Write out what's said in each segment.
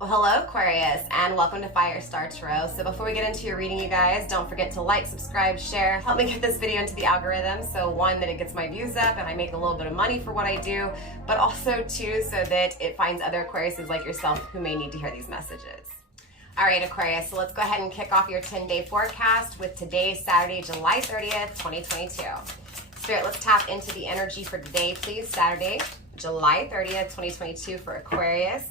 Well, hello Aquarius, and welcome to Firestarpassion Tarot. So before we get into your reading, you guys, don't forget to like, subscribe, share, help me get this video into the algorithm. So one, that it gets my views up and I make a little bit of money for what I do, but also two, so that it finds other Aquariuses like yourself who may need to hear these messages. All right, Aquarius, so let's go ahead and kick off your 10-day forecast with today, Saturday, July 30th, 2022. Spirit, let's tap into the energy for today, please. Saturday, July 30th, 2022 for Aquarius.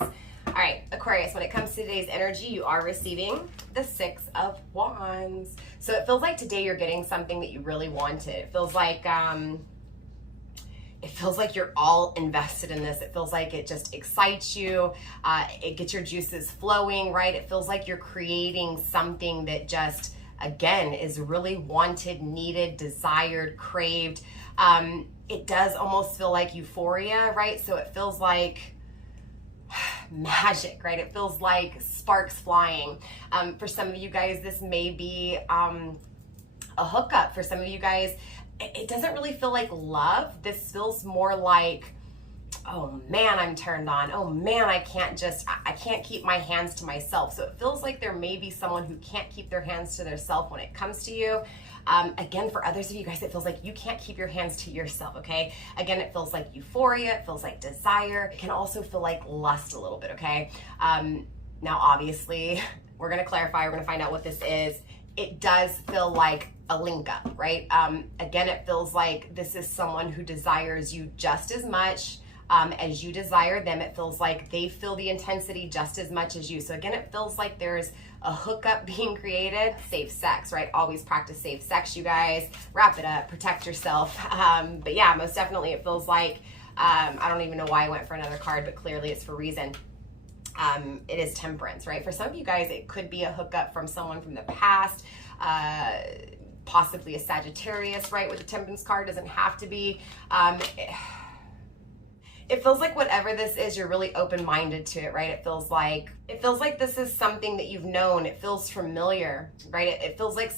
All right, Aquarius, when it comes to today's energy, you are receiving the 6 of Wands. So it feels like today you're getting something that you really wanted. It feels like you're all invested in this. It feels like it just excites you. It gets your juices flowing, right? It feels like you're creating something that just, again, is really wanted, needed, desired, craved. It does almost feel like euphoria, right? So it feels like magic, right? It feels like sparks flying. For some of you guys, this may be a hookup. For some of you guys, it doesn't really feel like love. This feels more like, oh man, I'm turned on. Oh man, I can't keep my hands to myself. So it feels like there may be someone who can't keep their hands to themselves when it comes to you. Again, for others of you guys, it feels like you can't keep your hands to yourself, okay? Again, it feels like euphoria, it feels like desire. It can also feel like lust a little bit, okay? Now, obviously, we're gonna clarify, we're gonna find out what this is. It does feel like a link up, right? Again, it feels like this is someone who desires you just as much as you desire them. It feels like they feel the intensity just as much as you. So again, it feels like there's a hookup being created. Safe sex, right? Always practice safe sex, you guys. Wrap it up, protect yourself. But yeah, most definitely it feels like, I don't even know why I went for another card, but clearly it's for a reason. It is temperance, right? For some of you guys, it could be a hookup from someone from the past, possibly a Sagittarius, right? With the temperance card, doesn't have to be. It feels like whatever this is, you're really open-minded to it, right? It feels like this is something that you've known. It feels familiar, right? It feels like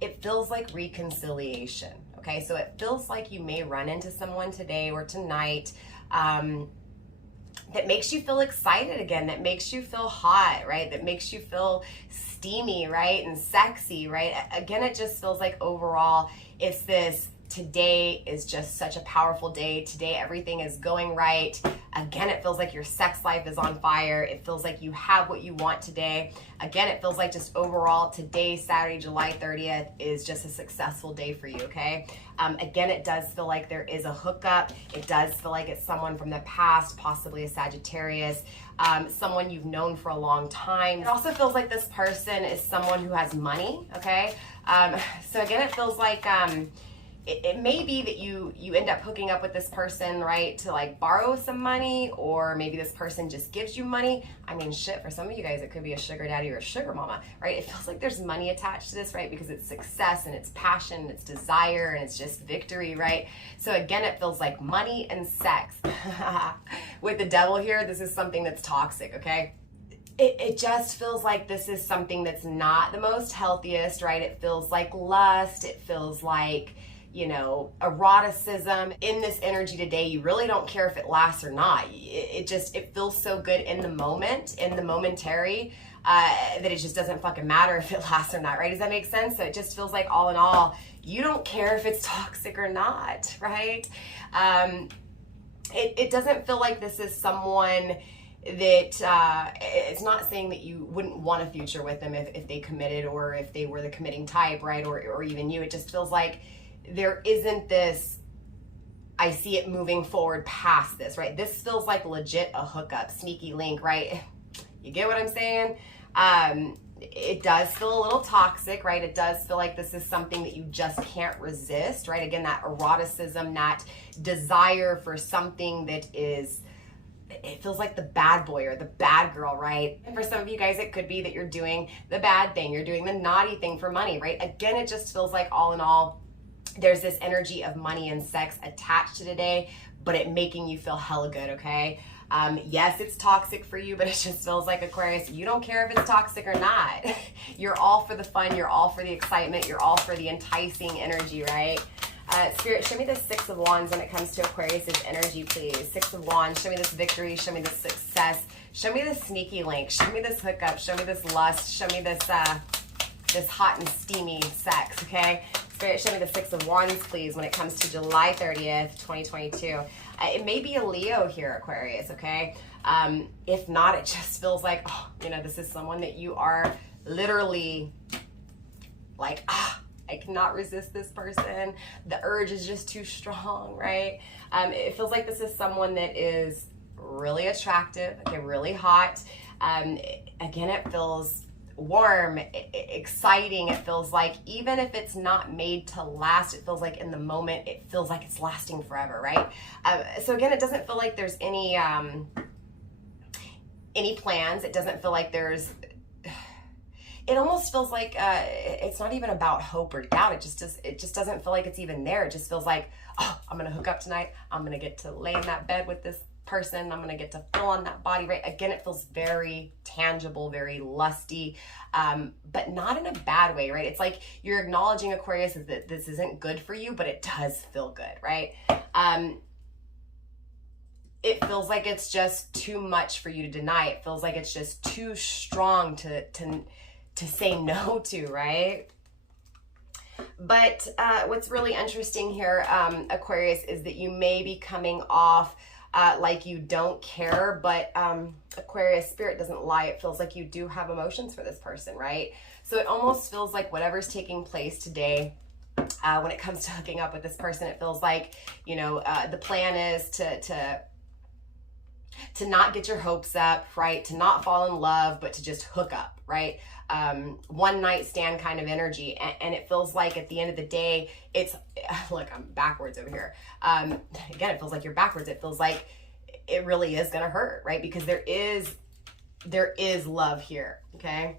it feels like reconciliation, okay? So it feels like you may run into someone today or tonight that makes you feel excited again, that makes you feel hot, right? That makes you feel steamy, right? And sexy, right? Again, it just feels like overall, it's this, today is just such a powerful day. Today, everything is going right. Again, it feels like your sex life is on fire. It feels like you have what you want today. Again, it feels like just overall today, Saturday, July 30th is just a successful day for you, okay? Again, it does feel like there is a hookup. It does feel like it's someone from the past, possibly a Sagittarius, someone you've known for a long time. It also feels like this person is someone who has money, okay? So again, it feels like, it may be that you end up hooking up with this person, right, to like borrow some money, or maybe this person just gives you money. I mean, shit, for some of you guys, it could be a sugar daddy or a sugar mama, right? It feels like there's money attached to this, right? Because it's success and it's passion and it's desire and it's just victory, right? So again, it feels like money and sex. With the devil here, this is something that's toxic, okay? It just feels like this is something that's not the most healthiest, right? It feels like lust. It feels like, you know, eroticism. In this energy today, you really don't care if it lasts or not. It feels so good in the moment, in the momentary, that it just doesn't fucking matter if it lasts or not, right? Does that make sense? So it just feels like all in all, you don't care if it's toxic or not, right? It doesn't feel like this is someone that, it's not saying that you wouldn't want a future with them if they committed or if they were the committing type, right? Or even you. It just feels like there isn't this, I see it moving forward past this, right? This feels like legit a hookup, sneaky link, right? You get what I'm saying? It does feel a little toxic, right? It does feel like this is something that you just can't resist, right? Again, that eroticism, that desire for something that is, it feels like the bad boy or the bad girl, right? And for some of you guys, it could be that you're doing the bad thing. You're doing the naughty thing for money, right? Again, it just feels like all in all, there's this energy of money and sex attached to today, but it making you feel hella good, okay? Yes, it's toxic for you, but it just feels like, Aquarius, you don't care if it's toxic or not. You're all for the fun. You're all for the excitement. You're all for the enticing energy, right? Spirit, show me the 6 of Wands when it comes to Aquarius's energy, please. 6 of Wands, show me this victory, show me this success. success. Show me this sneaky link. Show me this hookup. Show me this lust. Show me this this hot and steamy sex, okay? Spirit, show me the Six of Wands, please, when it comes to July 30th, 2022. It may be a Leo here, Aquarius, okay? If not, it just feels like, oh, you know, this is someone that you are literally like, I cannot resist this person. The urge is just too strong, right? It feels like this is someone that is really attractive, okay, really hot. Again, it feels warm, exciting. It feels like even if it's not made to last, it feels like in the moment, it feels like it's lasting forever, right? So again, it doesn't feel like there's any plans. It doesn't feel like there's, it almost feels like it's not even about hope or doubt. It just doesn't feel like it's even there. It just feels like, oh, I'm gonna hook up tonight. I'm gonna get to lay in that bed with this person. I'm gonna get to feel on that body, right? Again, it feels very tangible, very lusty, but not in a bad way, right? It's like you're acknowledging, Aquarius, that this isn't good for you, but it does feel good, right? It feels like it's just too much for you to deny. It feels like it's just too strong to say no to, right? But what's really interesting here, Aquarius, is that you may be coming off like you don't care, but Aquarius, spirit doesn't lie. It feels like you do have emotions for this person, right? So it almost feels like whatever's taking place today, when it comes to hooking up with this person, it feels like, you know, the plan is to not get your hopes up, right? To not fall in love, but to just hook up, right? One night stand kind of energy. And it feels like at the end of the day, it's, look, I'm backwards over here. Again, it feels like you're backwards. It feels like it really is going to hurt, right? Because there is love here. Okay.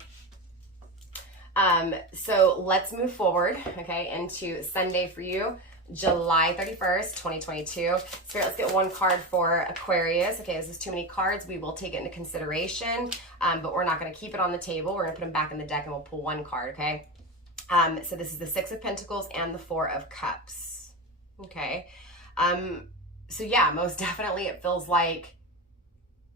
So let's move forward, okay, into Sunday for you, July 31st, 2022. Spirit, let's get one card for Aquarius. Okay, this is too many cards. We will take it into consideration, but we're not going to keep it on the table. We're going to put them back in the deck and we'll pull one card, okay? So this is the Six of Pentacles and the Four of Cups, okay? So yeah, most definitely it feels like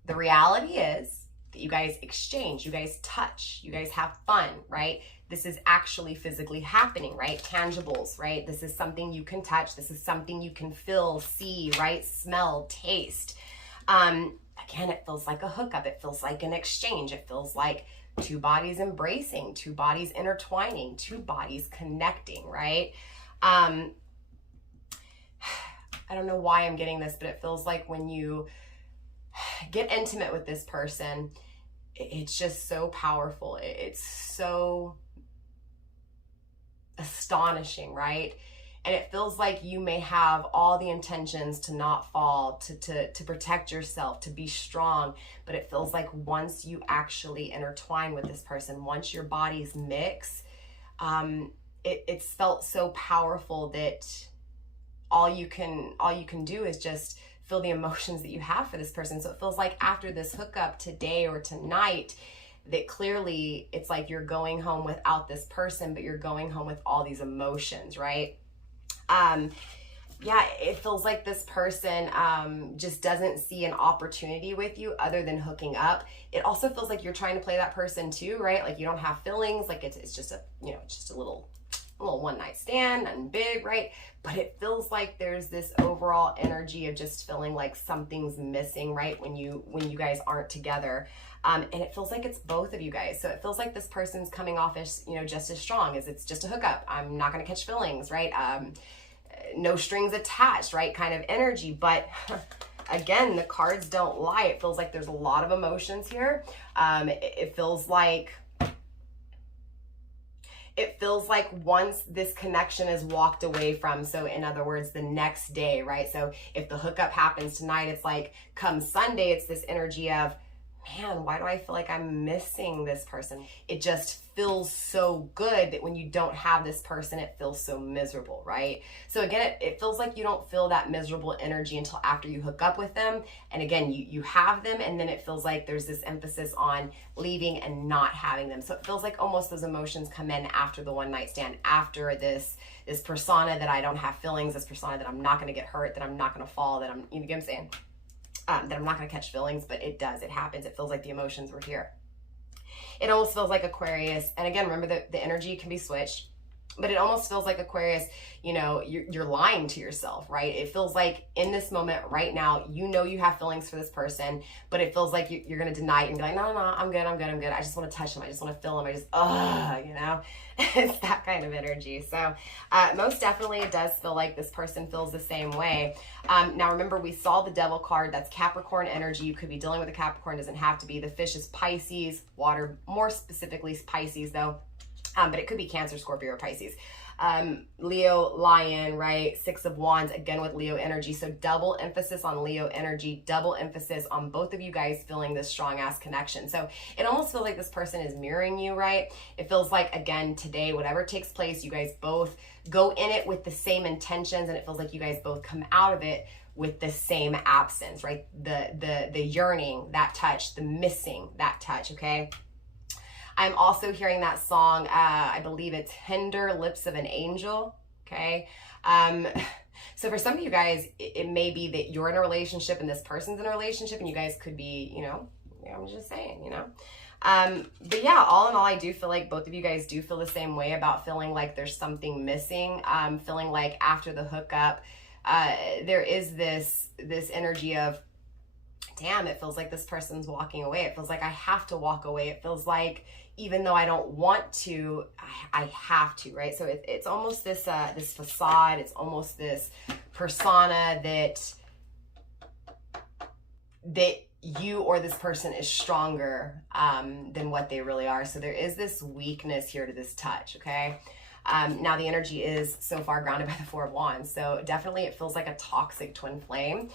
the reality is that you guys exchange, you guys touch, you guys have fun, right? This is actually physically happening, right? Tangibles, right? This is something you can touch. This is something you can feel, see, right? Smell, taste. Again, it feels like a hookup. It feels like an exchange. It feels like two bodies embracing, two bodies intertwining, two bodies connecting, right? I don't know why I'm getting this, but it feels like when you get intimate with this person, it's just so powerful. It's so astonishing, right? And it feels like you may have all the intentions to not fall, to protect yourself, to be strong, but it feels like once you actually intertwine with this person, once your bodies mix, it's felt so powerful that all you can do is just feel the emotions that you have for this person. So it feels like after this hookup today or tonight, that clearly it's like you're going home without this person, but you're going home with all these emotions, right? Yeah, it feels like this person just doesn't see an opportunity with you other than hooking up. It also feels like you're trying to play that person too, right? Like you don't have feelings, like it's just a, you know, it's just a little one night stand, nothing big, right? But it feels like there's this overall energy of just feeling like something's missing, right? When you guys aren't together. And it feels like it's both of you guys. So it feels like this person's coming off as, you know, just as strong as it's just a hookup. I'm not going to catch feelings, right? No strings attached, right? Kind of energy. But again, the cards don't lie. It feels like there's a lot of emotions here. It feels like once this connection is walked away from, so in other words, the next day, right? So if the hookup happens tonight, it's like come Sunday, it's this energy of, man, why do I feel like I'm missing this person? It just feels so good that when you don't have this person, it feels so miserable, right? So again, it feels like you don't feel that miserable energy until after you hook up with them. And again, you have them, and then it feels like there's this emphasis on leaving and not having them. So it feels like almost those emotions come in after the one night stand, after this persona that I don't have feelings, this persona that I'm not going to get hurt, that I'm not going to fall, that I'm, you know what I'm saying? that I'm not going to catch feelings, but it does. It happens. It feels like the emotions were here. It almost feels like Aquarius. And again, remember that the energy can be switched, but it almost feels like Aquarius, you know, you're lying to yourself, right? It feels like in this moment right now, you know you have feelings for this person, but it feels like you're going to deny it and be like, no, I'm good. I just want to touch them. I just want to feel them. You know, it's that kind of energy. So most definitely it does feel like this person feels the same way. Now remember, we saw the Devil card. That's Capricorn energy. You could be dealing with a Capricorn, doesn't have to be. The fish is Pisces, water, more specifically Pisces though. But it could be Cancer, Scorpio, or Pisces. Leo, Lion, right? Six of Wands, again with Leo energy. So double emphasis on Leo energy, double emphasis on both of you guys feeling this strong ass connection. So it almost feels like this person is mirroring you, right? It feels like, again, today, whatever takes place, you guys both go in it with the same intentions, and it feels like you guys both come out of it with the same absence, right? The yearning, that touch, the missing, that touch, okay? I'm also hearing that song, I believe it's Tender Lips of an Angel, okay? So for some of you guys, it may be that you're in a relationship and this person's in a relationship, and you guys could be, you know, I'm just saying, you know? But yeah, all in all, I do feel like both of you guys do feel the same way about feeling like there's something missing, feeling like after the hookup, there is this energy of, damn, it feels like this person's walking away. It feels like I have to walk away. It feels like even though I don't want to, I have to, right? So it's almost this this facade. It's almost this persona that you or this person is stronger than what they really are. So there is this weakness here to this touch, okay? Now the energy is so far grounded by the Four of Wands. So definitely it feels like a toxic twin flame.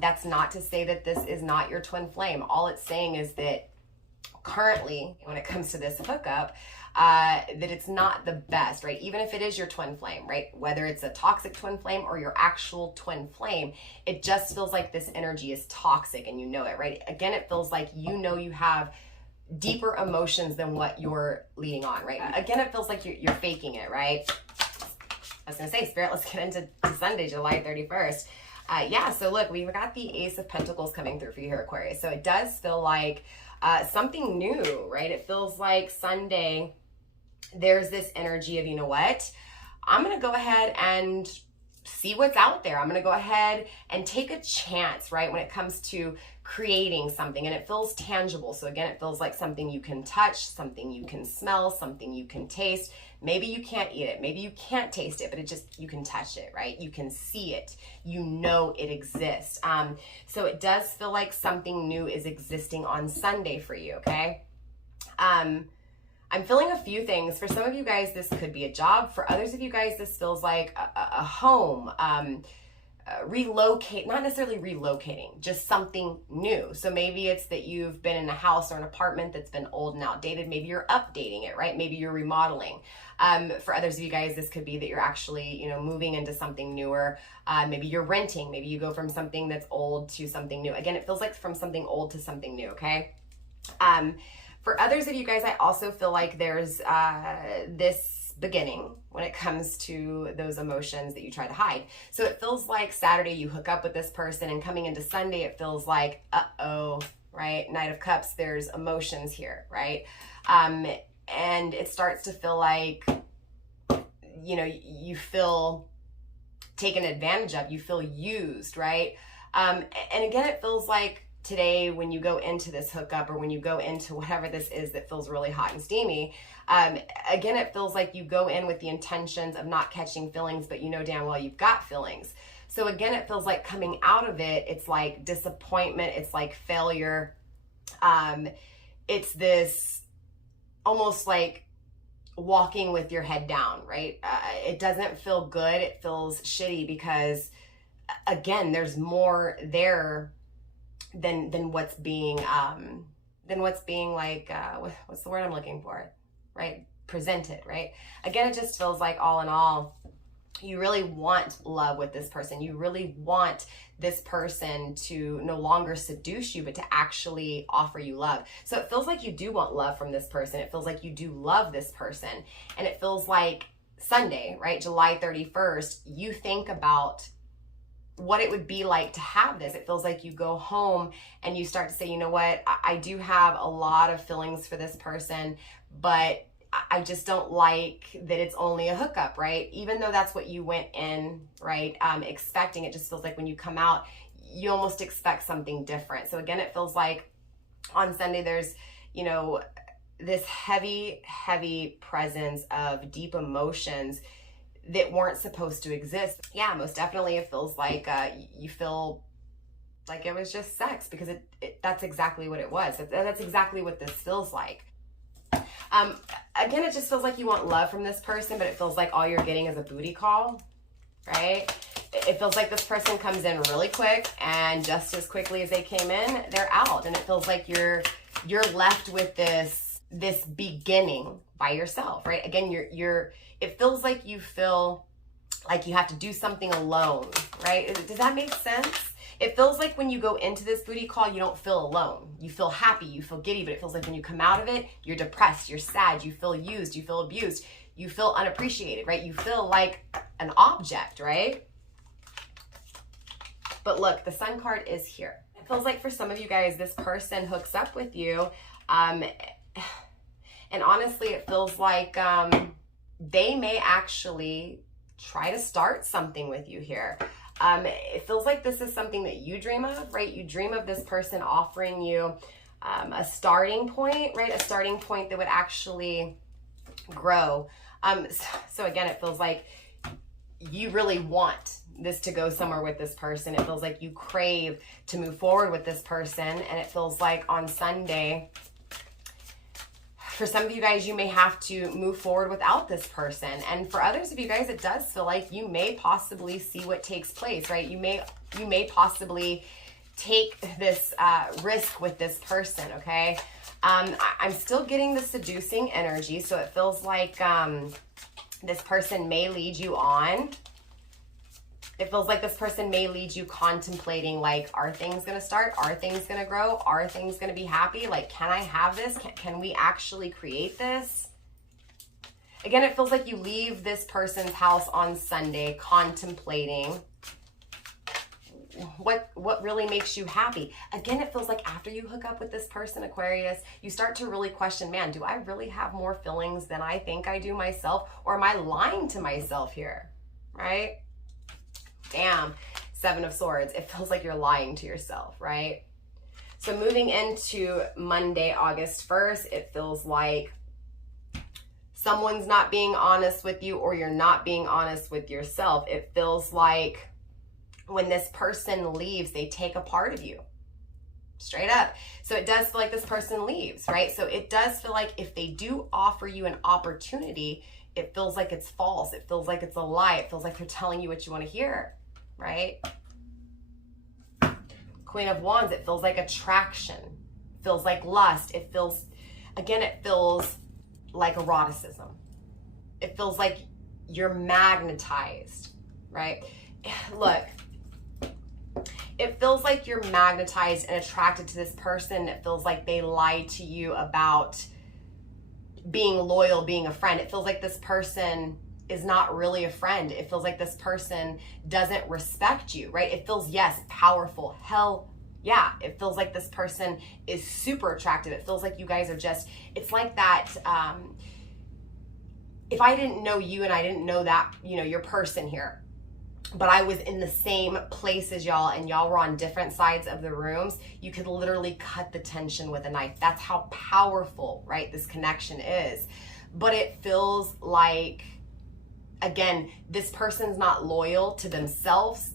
That's not to say that this is not your twin flame. All it's saying is that currently, when it comes to this hookup, that it's not the best, right? Even if it is your twin flame, right? Whether it's a toxic twin flame or your actual twin flame, it just feels like this energy is toxic and you know it, right? Again, it feels like you know you have deeper emotions than what you're leading on, right? Again, it feels like you're faking it, right? I was gonna say, Spirit, let's get into Sunday, July 31st. Yeah, so look, we've got the Ace of Pentacles coming through for you here, Aquarius. So it does feel like something new, right? It feels like Sunday, there's this energy of, you know what? I'm going to go ahead and see what's out there. I'm going to go ahead and take a chance, right? When it comes to creating something, and it feels tangible. So again, it feels like something you can touch, something you can smell, something you can taste. Maybe you can't eat it. Maybe you can't taste it, but you can touch it, right? You can see it. You know it exists. So it does feel like something new is existing on Sunday for you, okay? I'm feeling a few things. For some of you guys, this could be a job. For others of you guys, this feels like a home. Relocate, not necessarily relocating, just something new. So maybe it's that you've been in a house or an apartment that's been old and outdated. Maybe you're updating it, right? Maybe you're remodeling. For others of you guys, this could be that you're actually, you know, moving into something newer. Maybe you're renting. Maybe you go from something that's old to something new. Again, it feels like from something old to something new, okay? For others of you guys, I also feel like there's this beginning when it comes to those emotions that you try to hide. So it feels like Saturday you hook up with this person, and coming into Sunday it feels like, uh-oh, right? Knight of Cups, there's emotions here, right? And it starts to feel like, you know, you feel taken advantage of, you feel used, right? And again, it feels like today when you go into this hookup, or when you go into whatever this is that feels really hot and steamy, again, it feels like you go in with the intentions of not catching feelings, but you know damn well you've got feelings. So again, it feels like coming out of it, it's like disappointment, it's like failure. It's this almost like walking with your head down, right? It doesn't feel good. It feels shitty because, again, there's more there than what's being like, what's the word I'm looking for, right? Presented, right? Again, it just feels like, all in all, you really want love with this person. You really want this person to no longer seduce you, but to actually offer you love. So it feels like you do want love from this person. It feels like you do love this person. And it feels like Sunday, right? July 31st, you think about what it would be like to have this. It feels like you go home and you start to say, you know what, I do have a lot of feelings for this person, but I just don't like that it's only a hookup, right? Even though that's what you went in, right, expecting, it just feels like when you come out, you almost expect something different. So again, it feels like on Sunday there's, you know, this heavy, heavy presence of deep emotions that weren't supposed to exist. Yeah, most definitely it feels like you feel like it was just sex, because that's exactly what it was. That's exactly what this feels like. Again, it just feels like you want love from this person, but it feels like all you're getting is a booty call, right? It feels like this person comes in really quick, and just as quickly as they came in, they're out. And it feels like you're left with this beginning by yourself, right? Again, it feels like you feel like you have to do something alone, right? Does that make sense? It feels like when you go into this booty call, you don't feel alone. You feel happy, you feel giddy, but it feels like when you come out of it, you're depressed, you're sad, you feel used, you feel abused, you feel unappreciated, right? You feel like an object, right? But look, the Sun card is here. It feels like for some of you guys, this person hooks up with you, and honestly, it feels like they may actually try to start something with you here. It feels like this is something that you dream of, right? You dream of this person offering you a starting point, right? A starting point that would actually grow. So again, it feels like you really want this to go somewhere with this person. It feels like you crave to move forward with this person. And it feels like on Sunday, for some of you guys, you may have to move forward without this person. And for others of you guys, it does feel like you may possibly see what takes place, right? You may possibly take this risk with this person, okay? I'm still getting the seducing energy, so it feels like this person may lead you on. It feels like this person may lead you contemplating, like, are things going to start? Are things going to grow? Are things going to be happy? Like, can I have this? Can we actually create this? Again, it feels like you leave this person's house on Sunday contemplating what really makes you happy. Again, it feels like after you hook up with this person, Aquarius, you start to really question, man, do I really have more feelings than I think I do myself? Or am I lying to myself here, right? Damn, Seven of Swords. It feels like you're lying to yourself, right? So moving into Monday, August 1st, it feels like someone's not being honest with you, or you're not being honest with yourself. It feels like when this person leaves, they take a part of you. Straight up. So it does feel like this person leaves, right? So it does feel like if they do offer you an opportunity, it feels like it's false. It feels like it's a lie. It feels like they're telling you what you want to hear, right? Queen of Wands, it feels like attraction. It feels like lust. It feels like eroticism. It feels like you're magnetized, right? Look, it feels like you're magnetized and attracted to this person. It feels like they lied to you about being loyal, being a friend. It feels like this person is not really a friend. It feels like this person doesn't respect you, right? It feels, yes, powerful. Hell yeah. It feels like this person is super attractive. It feels like you guys are just, it's like that, if I didn't know you and I didn't know that, your person here, but I was in the same place as y'all and y'all were on different sides of the rooms, you could literally cut the tension with a knife. That's how powerful, right, this connection is. But it feels like, again, this person's not loyal to themselves,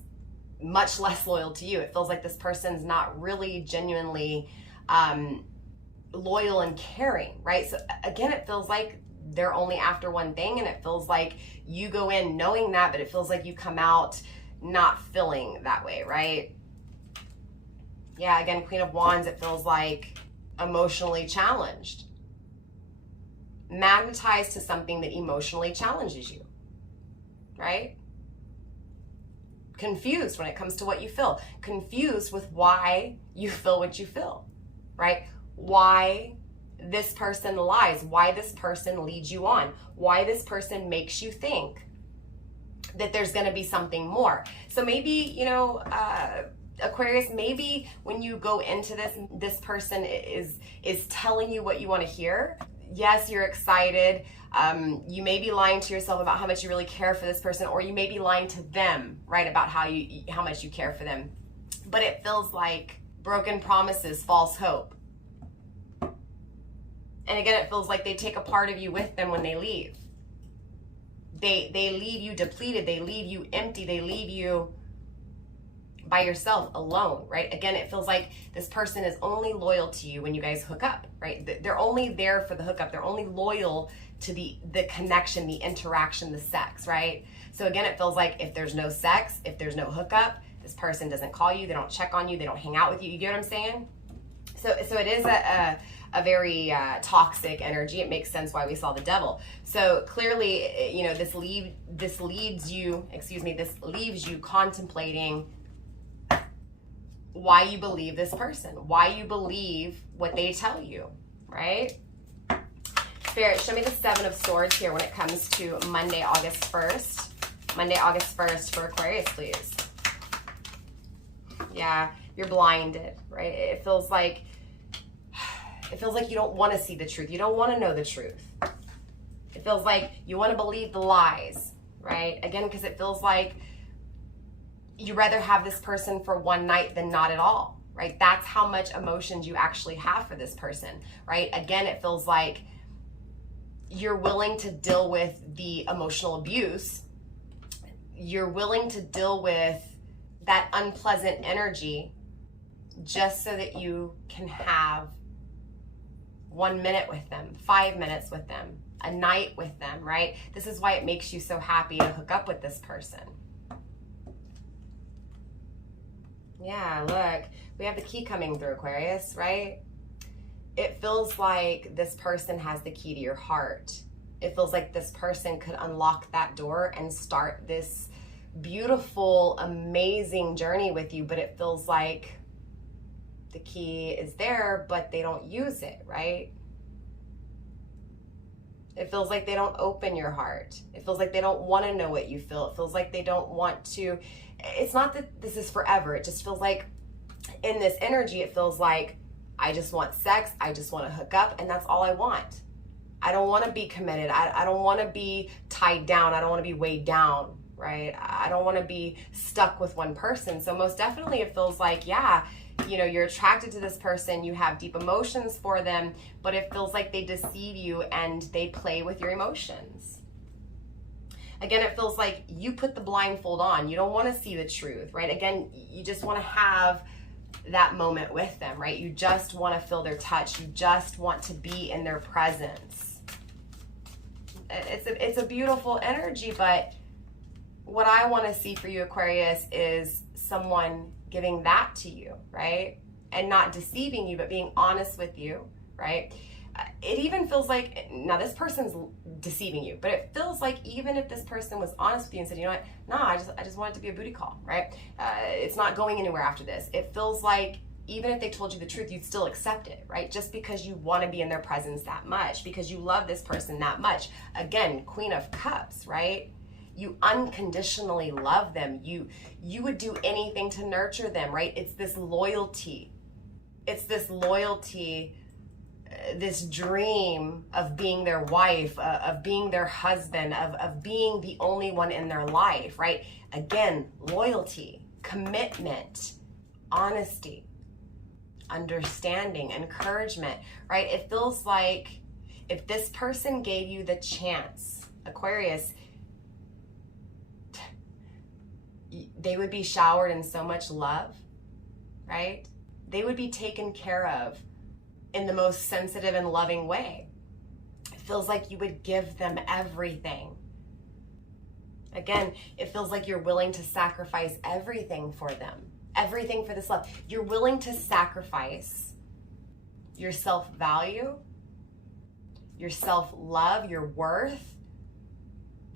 much less loyal to you. It feels like this person's not really genuinely loyal and caring, right? So again, it feels like they're only after one thing, and it feels like you go in knowing that, but it feels like you come out not feeling that way, right? Yeah, again, Queen of Wands, it feels like emotionally challenged. Magnetized to something that emotionally challenges you, right? Confused when it comes to what you feel. Confused with why you feel what you feel, right? Why this person lies, why this person leads you on, why this person makes you think. that there's going to be something more. So maybe, you know, Aquarius, maybe when you go into this person is telling you what you want to hear. Yes, you're excited. You may be lying to yourself about how much you really care for this person, or you may be lying to them, right, about how much you care for them. But it feels like broken promises, false hope. And again, it feels like they take a part of you with them when they leave. They leave you depleted, they leave you empty, they leave you by yourself, alone, right? Again, it feels like this person is only loyal to you when you guys hook up, right? They're only there for the hookup. They're only loyal to the connection, the interaction, the sex, right? So again, it feels like if there's no sex, if there's no hookup, this person doesn't call you, they don't check on you, they don't hang out with you. You get what I'm saying? So it is a very toxic energy. It makes sense why we saw the devil. So clearly, you know, this leaves you contemplating why you believe this person, why you believe what they tell you, right? Spirit, show me the Seven of Swords here when it comes to Monday, August 1st. Monday, August 1st for Aquarius, please. Yeah, you're blinded, right? It feels like you don't want to see the truth. You don't want to know the truth. It feels like you want to believe the lies, right? Again, because it feels like you'd rather have this person for one night than not at all, right? That's how much emotions you actually have for this person, right? Again, it feels like you're willing to deal with the emotional abuse. You're willing to deal with that unpleasant energy just so that you can have 1 minute with them, 5 minutes with them, a night with them, right? This is why it makes you so happy to hook up with this person. Yeah, look, we have the key coming through, Aquarius, right? It feels like this person has the key to your heart. It feels like this person could unlock that door and start this beautiful, amazing journey with you, but it feels like the key is there, but they don't use it, right? It feels like they don't open your heart. It feels like they don't want to know what you feel. It feels like they don't want to. It's not that this is forever. It just feels like in this energy, it feels like I just want sex. I just want to hook up, and that's all I want. I don't want to be committed. I don't want to be tied down. I don't want to be weighed down, right? I don't want to be stuck with one person. So most definitely it feels like, yeah, you know, you're attracted to this person, you have deep emotions for them, but it feels like they deceive you and they play with your emotions. Again, it feels like you put the blindfold on. You don't want to see the truth, right? Again, you just want to have that moment with them, right? You just want to feel their touch. You just want to be in their presence. It's a beautiful energy, but what I want to see for you, Aquarius, is someone giving that to you, right? And not deceiving you, but being honest with you, right? It even feels like, now this person's deceiving you, but it feels like even if this person was honest with you and said, you know what, nah, I just want it to be a booty call, right? It's not going anywhere after this. It feels like even if they told you the truth, you'd still accept it, right? Just because you want to be in their presence that much, because you love this person that much. Again, Queen of Cups, right? You unconditionally love them. You would do anything to nurture them, right? It's this loyalty. It's this loyalty, this dream of being their wife, of being their husband, of being the only one in their life, right? Again, loyalty, commitment, honesty, understanding, encouragement, right? It feels like if this person gave you the chance, Aquarius, they would be showered in so much love, right? They would be taken care of in the most sensitive and loving way. It feels like you would give them everything. Again, it feels like you're willing to sacrifice everything for them, everything for this love. You're willing to sacrifice your self-value, your self-love, your worth.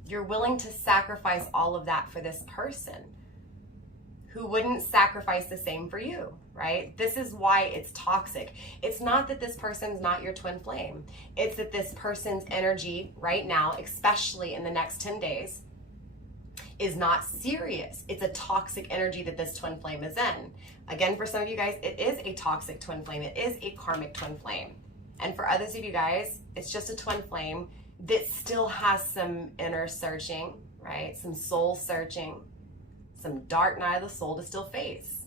You're willing to sacrifice all of that for this person who wouldn't sacrifice the same for you, right? This is why it's toxic. It's not that this person's not your twin flame. It's that this person's energy right now, especially in the next 10 days, is not serious. It's a toxic energy that this twin flame is in. Again, for some of you guys, it is a toxic twin flame. It is a karmic twin flame. And for others of you guys, it's just a twin flame that still has some inner searching, right? Some soul searching, some dark night of the soul to still face.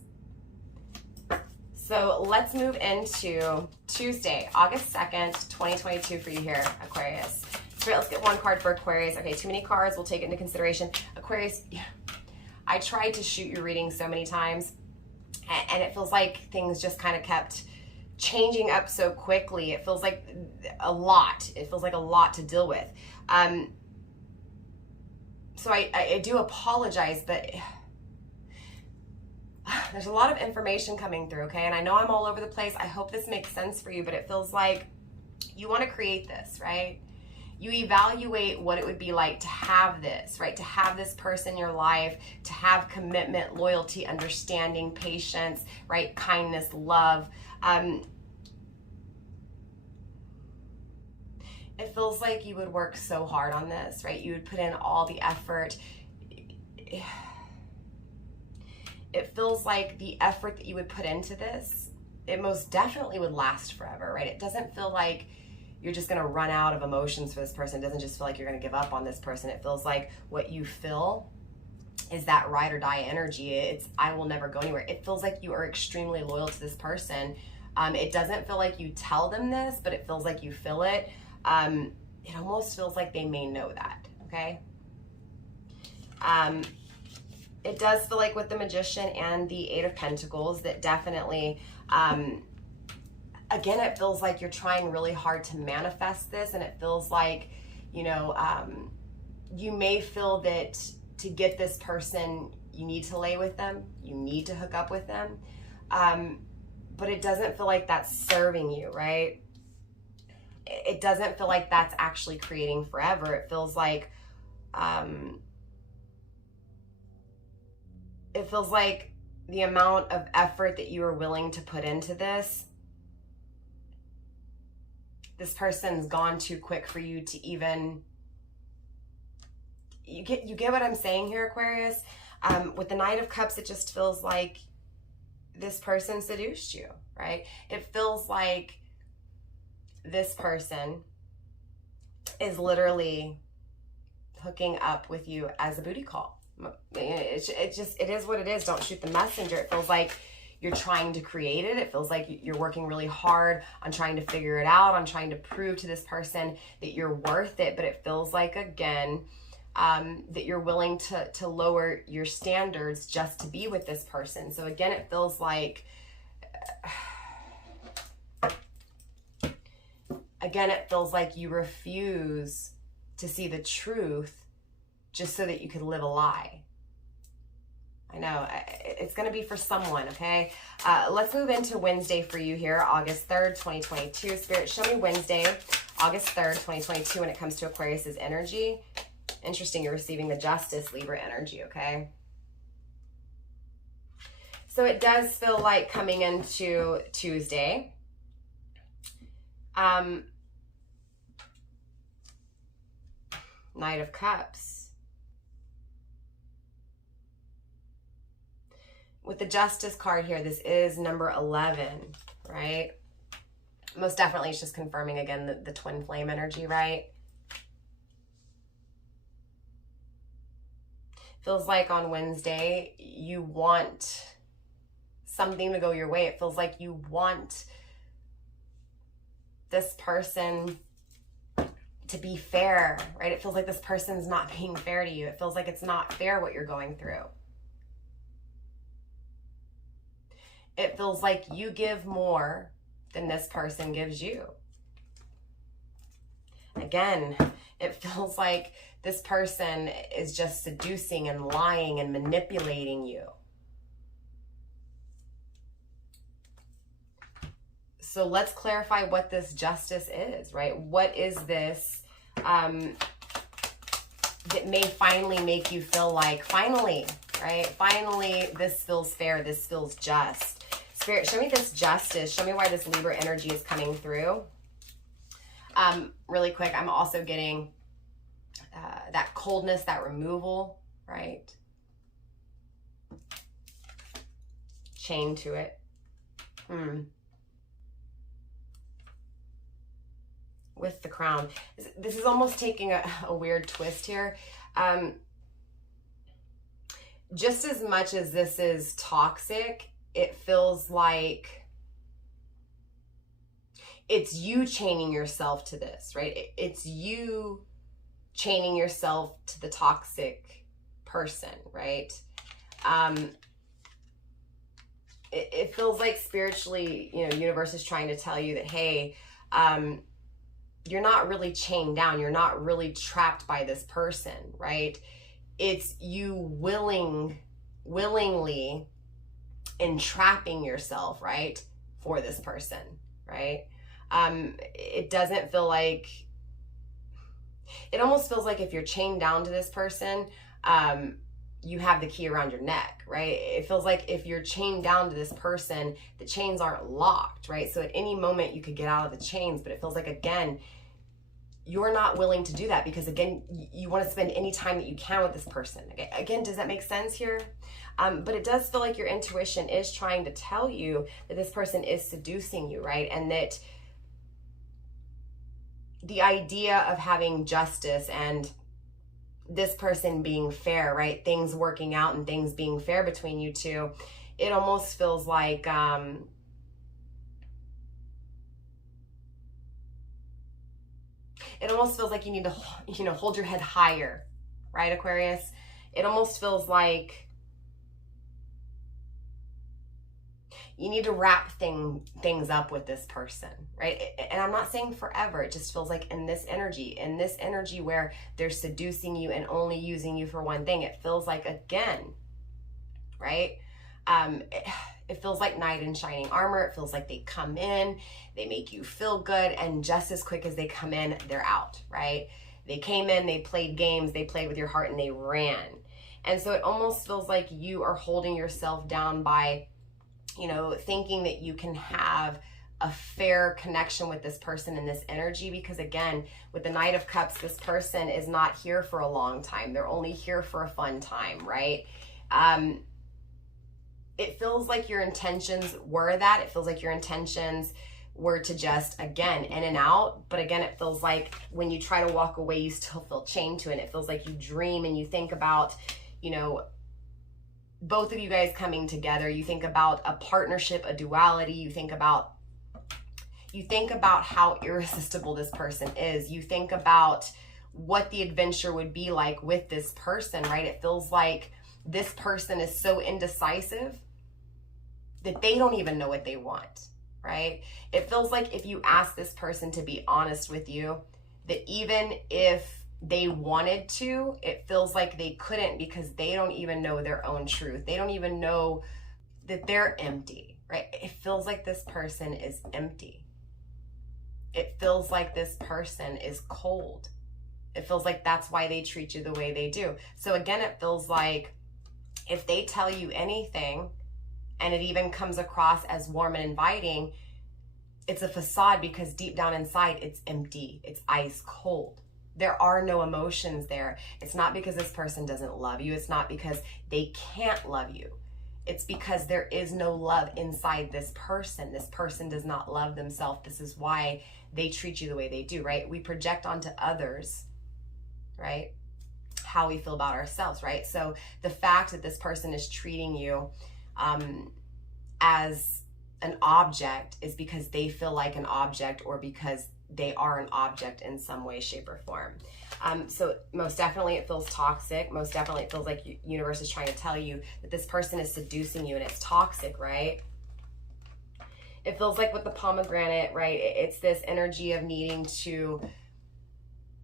So let's move into Tuesday, August 2nd, 2022 for you here, Aquarius. So let's get one card for Aquarius. Okay, too many cards. We'll take it into consideration. Aquarius, I tried to shoot your reading so many times, and it feels like things just kind of kept changing up so quickly. It feels like a lot. It feels like a lot to deal with. So I do apologize, but there's a lot of information coming through, okay? And I know I'm all over the place. I hope this makes sense for you, but it feels like you want to create this, right? You evaluate what it would be like to have this, right? To have this person in your life, to have commitment, loyalty, understanding, patience, right? Kindness, love. It feels like you would work so hard on this, right? You would put in all the effort. It feels like the effort that you would put into this, it most definitely would last forever, right? It doesn't feel like you're just going to run out of emotions for this person. It doesn't just feel like you're going to give up on this person. It feels like what you feel is that ride or die energy. It's, I will never go anywhere. It feels like you are extremely loyal to this person. It doesn't feel like you tell them this, but it feels like you feel it. It almost feels like they may know that, okay? It does feel like with the Magician and the Eight of Pentacles that definitely, again, it feels like you're trying really hard to manifest this, and it feels like, you know, you may feel that to get this person, you need to lay with them, you need to hook up with them, but it doesn't feel like that's serving you, right? It doesn't feel like that's actually creating forever. It feels like, the amount of effort that you are willing to put into this person's gone too quick for you to even, you get what I'm saying here, Aquarius? With the Knight of Cups, it just feels like this person seduced you, right? It feels like this person is literally hooking up with you as a booty call. It is what it is. Don't shoot the messenger. It feels like you're trying to create it. It feels like you're working really hard on trying to figure it out, on trying to prove to this person that you're worth it. But it feels like, again, that you're willing to lower your standards just to be with this person. So again, it feels like, you refuse to see the truth just so that you could live a lie. I know, it's going to be for someone, okay? Let's move into Wednesday for you here, August 3rd, 2022. Spirit, show me Wednesday, August 3rd, 2022, when it comes to Aquarius's energy. Interesting, you're receiving the Justice, Libra energy, okay? So it does feel like coming into Tuesday. Knight of Cups. With the Justice card here, this is number 11, right? Most definitely it's just confirming again the twin flame energy, right? Feels like on Wednesday, you want something to go your way. It feels like you want this person to be fair, right? It feels like this person's not being fair to you. It feels like it's not fair what you're going through. It feels like you give more than this person gives you. Again, it feels like this person is just seducing and lying and manipulating you. So let's clarify what this Justice is, right? What is this that may finally make you feel like, finally, right? Finally, this feels fair. This feels just. Spirit, show me this Justice. Show me why this Libra energy is coming through. Really quick, I'm also getting that coldness, that removal, right? Chained to it. With the Crown. This is almost taking a weird twist here. Just as much as this is toxic, it feels like it's you chaining yourself to this, right? It's you chaining yourself to the toxic person, right? It feels like spiritually, you know, universe is trying to tell you that, hey, you're not really chained down. You're not really trapped by this person, right? It's you willingly entrapping yourself, right, for this person, right? It doesn't feel like, it almost feels like if you're chained down to this person, you have the key around your neck, right? It feels like if you're chained down to this person, the chains aren't locked, right? So at any moment you could get out of the chains, but it feels like, again, you're not willing to do that because, again, you want to spend any time that you can with this person. Again, does that make sense here? But it does feel like your intuition is trying to tell you that this person is seducing you, right? And that the idea of having justice and this person being fair, right? Things working out and things being fair between you two, it almost feels like, it almost feels like you need to, you know, hold your head higher, right, Aquarius? It almost feels like you need to wrap things up with this person, right? And I'm not saying forever. It just feels like in this energy where they're seducing you and only using you for one thing, it feels like, again, right? It feels like knight in shining armor. It feels like they come in, they make you feel good, and just as quick as they come in, they're out, right? They came in, they played games, they played with your heart, and they ran. And so it almost feels like you are holding yourself down by, you know, thinking that you can have a fair connection with this person in this energy, because, again, with the Knight of Cups, this person is not here for a long time. They're only here for a fun time, right? It feels like your intentions were that. It feels like your intentions were to just, again, in and out. But again, it feels like when you try to walk away, you still feel chained to it. It feels like you dream and you think about, you know, both of you guys coming together. You think about a partnership, a duality. You think about how irresistible this person is. You think about what the adventure would be like with this person, right? It feels like this person is so indecisive that they don't even know what they want, right? It feels like if you ask this person to be honest with you, that even if they wanted to, it feels like they couldn't because they don't even know their own truth. They don't even know that they're empty, right? It feels like this person is empty. It feels like this person is cold. It feels like that's why they treat you the way they do. So again, it feels like if they tell you anything and it even comes across as warm and inviting, it's a facade because deep down inside, it's empty. It's ice cold. There are no emotions there. It's not because this person doesn't love you. It's not because they can't love you. It's because there is no love inside this person. This person does not love themselves. This is why they treat you the way they do, right? We project onto others, right, how we feel about ourselves, right? So the fact that this person is treating you as an object is because they feel like an object or because they are an object in some way, shape, or form. So most definitely it feels toxic. Most definitely it feels like universe is trying to tell you that this person is seducing you and it's toxic, right? It feels like with the pomegranate, right? It's this energy of needing to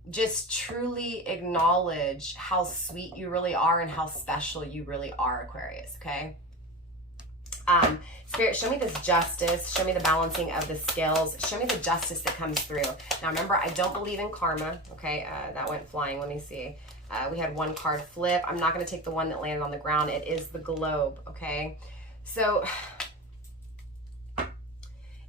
just truly acknowledge how sweet you really are and how special you really are, Aquarius, okay? Spirit, show me this justice. Show me the balancing of the scales. Show me the justice that comes through. Now, remember, I don't believe in karma, okay? That went flying. Let me see. We had one card flip. I'm not going to take the one that landed on the ground. It is the globe, okay? So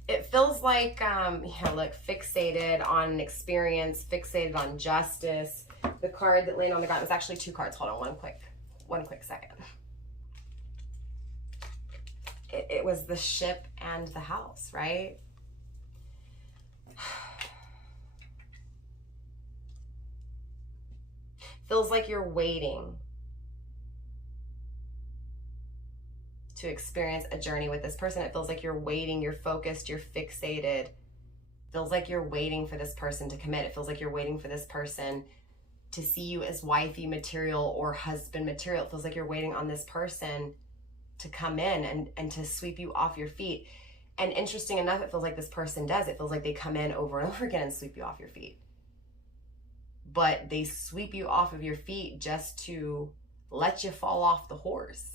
it feels like, yeah, look, fixated on an experience, fixated on justice. The card that landed on the ground was actually two cards. Hold on, one quick one quick second. It was the ship and the house, right? Feels like you're waiting to experience a journey with this person. It feels like you're waiting, you're focused, you're fixated. Feels like you're waiting for this person to commit. It feels like you're waiting for this person to see you as wifey material or husband material. It feels like you're waiting on this person to come in and to sweep you off your feet. And interesting enough, it feels like this person does. It feels like they come in over and over again and sweep you off your feet. But they sweep you off of your feet just to let you fall off the horse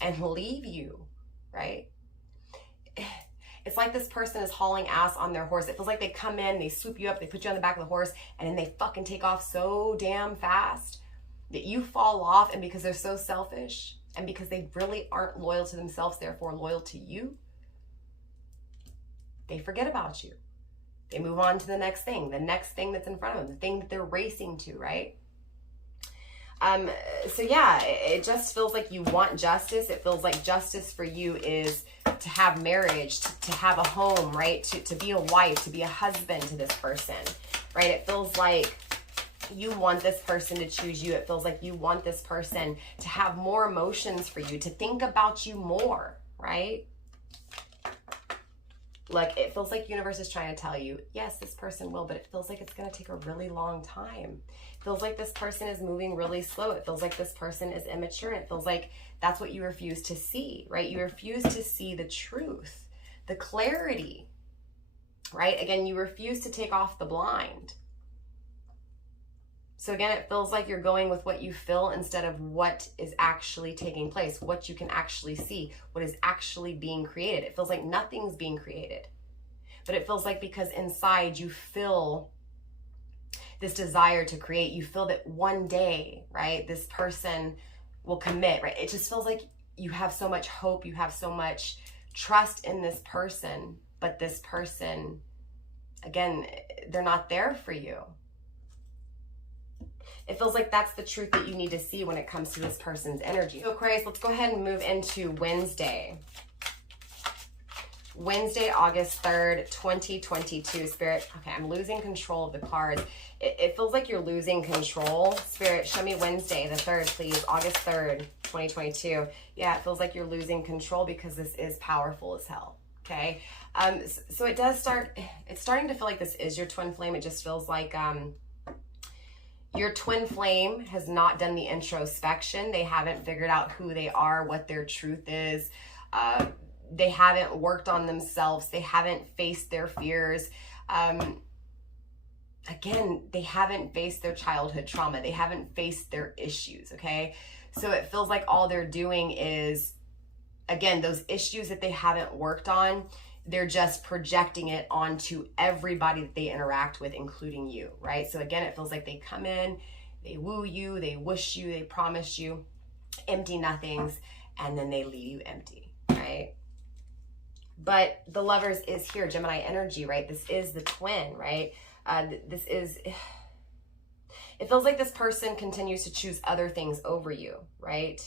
and leave you, right? It's like this person is hauling ass on their horse. It feels like they come in, they swoop you up, they put you on the back of the horse, and then they fucking take off so damn fast that you fall off. And because they're so selfish, and because they really aren't loyal to themselves, therefore loyal to you, they forget about you. They move on to the next thing that's in front of them, the thing that they're racing to, right? So yeah, it just feels like you want justice. It feels like justice for you is to have marriage, to have a home, right? To be a wife, to be a husband to this person, right? It feels like you want this person to choose you. It feels like you want this person to have more emotions for you, to think about you more, right? Look, it feels like universe is trying to tell you, yes, this person will, but it feels like it's going to take a really long time. It feels like this person is moving really slow. It feels like this person is immature. It feels like that's what you refuse to see, right? You refuse to see the truth, the clarity, right? Again, you refuse to take off the blind. So again, it feels like you're going with what you feel instead of what is actually taking place, what you can actually see, what is actually being created. It feels like nothing's being created. But it feels like because inside you feel this desire to create, you feel that one day, right, this person will commit, right? It just feels like you have so much hope, you have so much trust in this person, but this person, again, they're not there for you. It feels like that's the truth that you need to see when it comes to this person's energy. So Aquarius, let's go ahead and move into Wednesday. Wednesday, August 3rd, 2022. Spirit, okay, I'm losing control of the cards. It feels like you're losing control. Spirit, show me Wednesday, the 3rd, please. August 3rd, 2022. Yeah, it feels like you're losing control because this is powerful as hell, okay? So it does start, it's starting to feel like this is your twin flame. It just feels like, your twin flame has not done the introspection. They haven't figured out who they are, what their truth is. They haven't worked on themselves. They haven't faced their fears. Again, they haven't faced their childhood trauma. They haven't faced their issues, okay? So it feels like all they're doing is, again, those issues that they haven't worked on, they're just projecting it onto everybody that they interact with, including you, right? So again, it feels like they come in, they woo you, they wish you, they promise you empty nothings, and then they leave you empty, right? But the Lovers is here, Gemini energy, right? This is the twin, right? This is, it feels like this person continues to choose other things over you, right?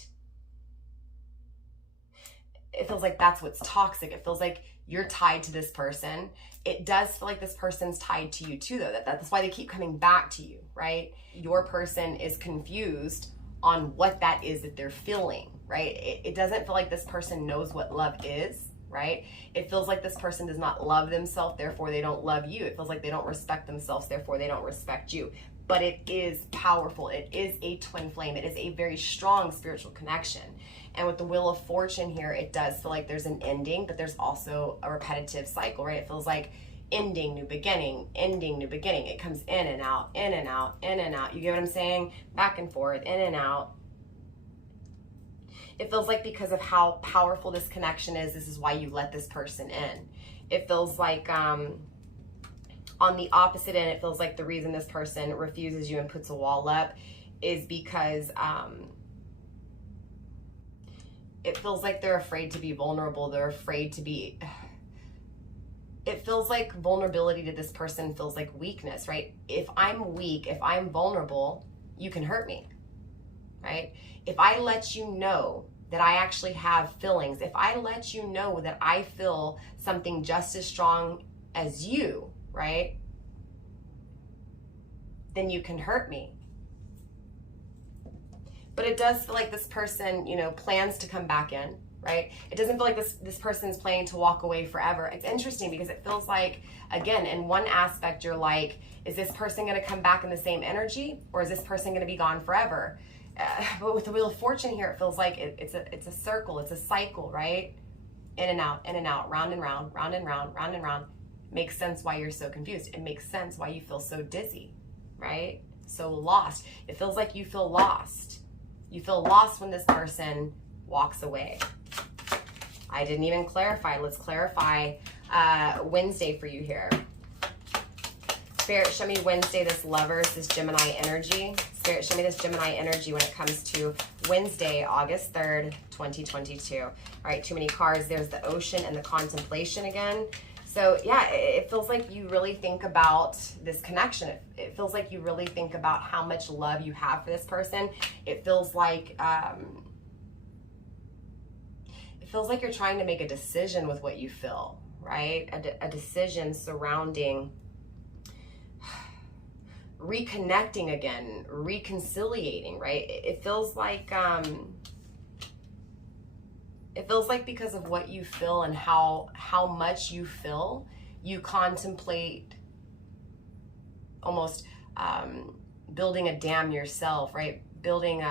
It feels like that's what's toxic. It feels like you're tied to this person. It does feel like this person's tied to you too, though. That's why they keep coming back to you, right? Your person is confused on what that is that they're feeling, right? It doesn't feel like this person knows what love is, right? It feels like this person does not love themselves, therefore they don't love you. It feels like they don't respect themselves, therefore they don't respect you. But it is powerful. It is a twin flame. It is a very strong spiritual connection. And with the Wheel of Fortune here, it does feel like there's an ending, but there's also a repetitive cycle, right? It feels like ending, new beginning, ending, new beginning. It comes in and out, in and out, in and out. You get what I'm saying? Back and forth, in and out. It feels like because of how powerful this connection is, this is why you let this person in. It feels like on the opposite end, it feels like the reason this person refuses you and puts a wall up is because it feels like they're afraid to be vulnerable. They're afraid to be, it feels like vulnerability to this person feels like weakness, right? If I'm weak, if I'm vulnerable, you can hurt me, right? If I let you know that I actually have feelings, if I let you know that I feel something just as strong as you, right, then you can hurt me. But it does feel like this person, you know, plans to come back in, right? It doesn't feel like this person's planning to walk away forever. It's interesting because it feels like, again, in one aspect, you're like, is this person going to come back in the same energy, or is this person going to be gone forever? But with the Wheel of Fortune here, it feels like it's a circle, it's a cycle, right? In and out, round and round, round and round, round and round. Makes sense why you're so confused. It makes sense why you feel so dizzy, right? So lost. It feels like you feel lost. You feel lost when this person walks away. I didn't even clarify. Let's clarify Wednesday for you here. Spirit, show me Wednesday, this Lovers, this Gemini energy. Spirit, show me this Gemini energy when it comes to Wednesday, August 3rd, 2022. All right, too many cards. There's the Ocean and the Contemplation again. So yeah, it feels like you really think about this connection. It feels like you really think about how much love you have for this person. It feels like you're trying to make a decision with what you feel, right? A decision surrounding reconnecting again, reconciliating, right? It feels like because of what you feel and how much you feel, you contemplate almost building a dam yourself, right? Building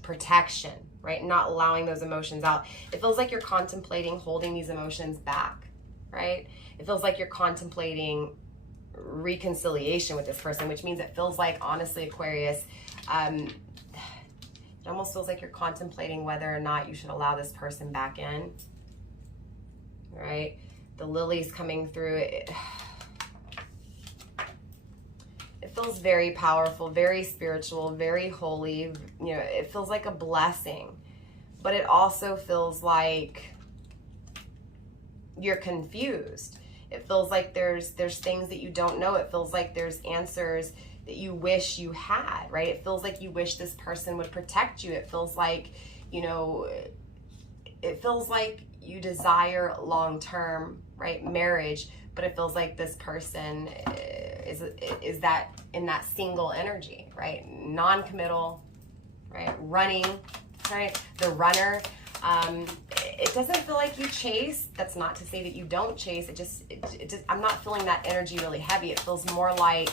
protection, right? Not allowing those emotions out. It feels like you're contemplating holding these emotions back, right? It feels like you're contemplating reconciliation with this person, which means it feels like, honestly, Aquarius, it almost feels like you're contemplating whether or not you should allow this person back in, right? The lilies coming through, it feels very powerful, very spiritual, very holy. You know, it feels like a blessing, but it also feels like you're confused. It feels like there's things that you don't know. It feels like there's answers that you wish you had, right? It feels like you wish this person would protect you. It feels like, you know, it feels like you desire long-term, right, marriage, but it feels like this person is that in that single energy, right? Non-committal, right? Running, right? The runner. It doesn't feel like you chase. That's not to say that you don't chase. It just I'm not feeling that energy really heavy. It feels more like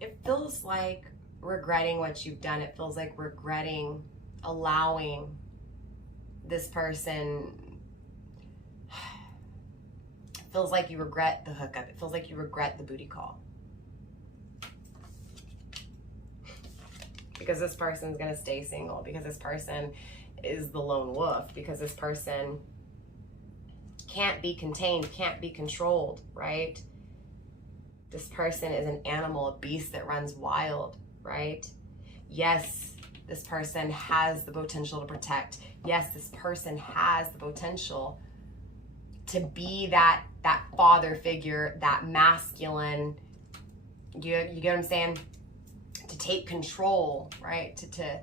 it feels like regretting what you've done. It feels like regretting allowing this person. It feels like you regret the hookup. It feels like you regret the booty call. Because this person's gonna stay single, because this person is the lone wolf, because this person can't be contained, can't be controlled, right? This person is an animal, a beast that runs wild, right? Yes, this person has the potential to protect. Yes, this person has the potential to be that father figure, that masculine, you get what I'm saying? To take control, right? To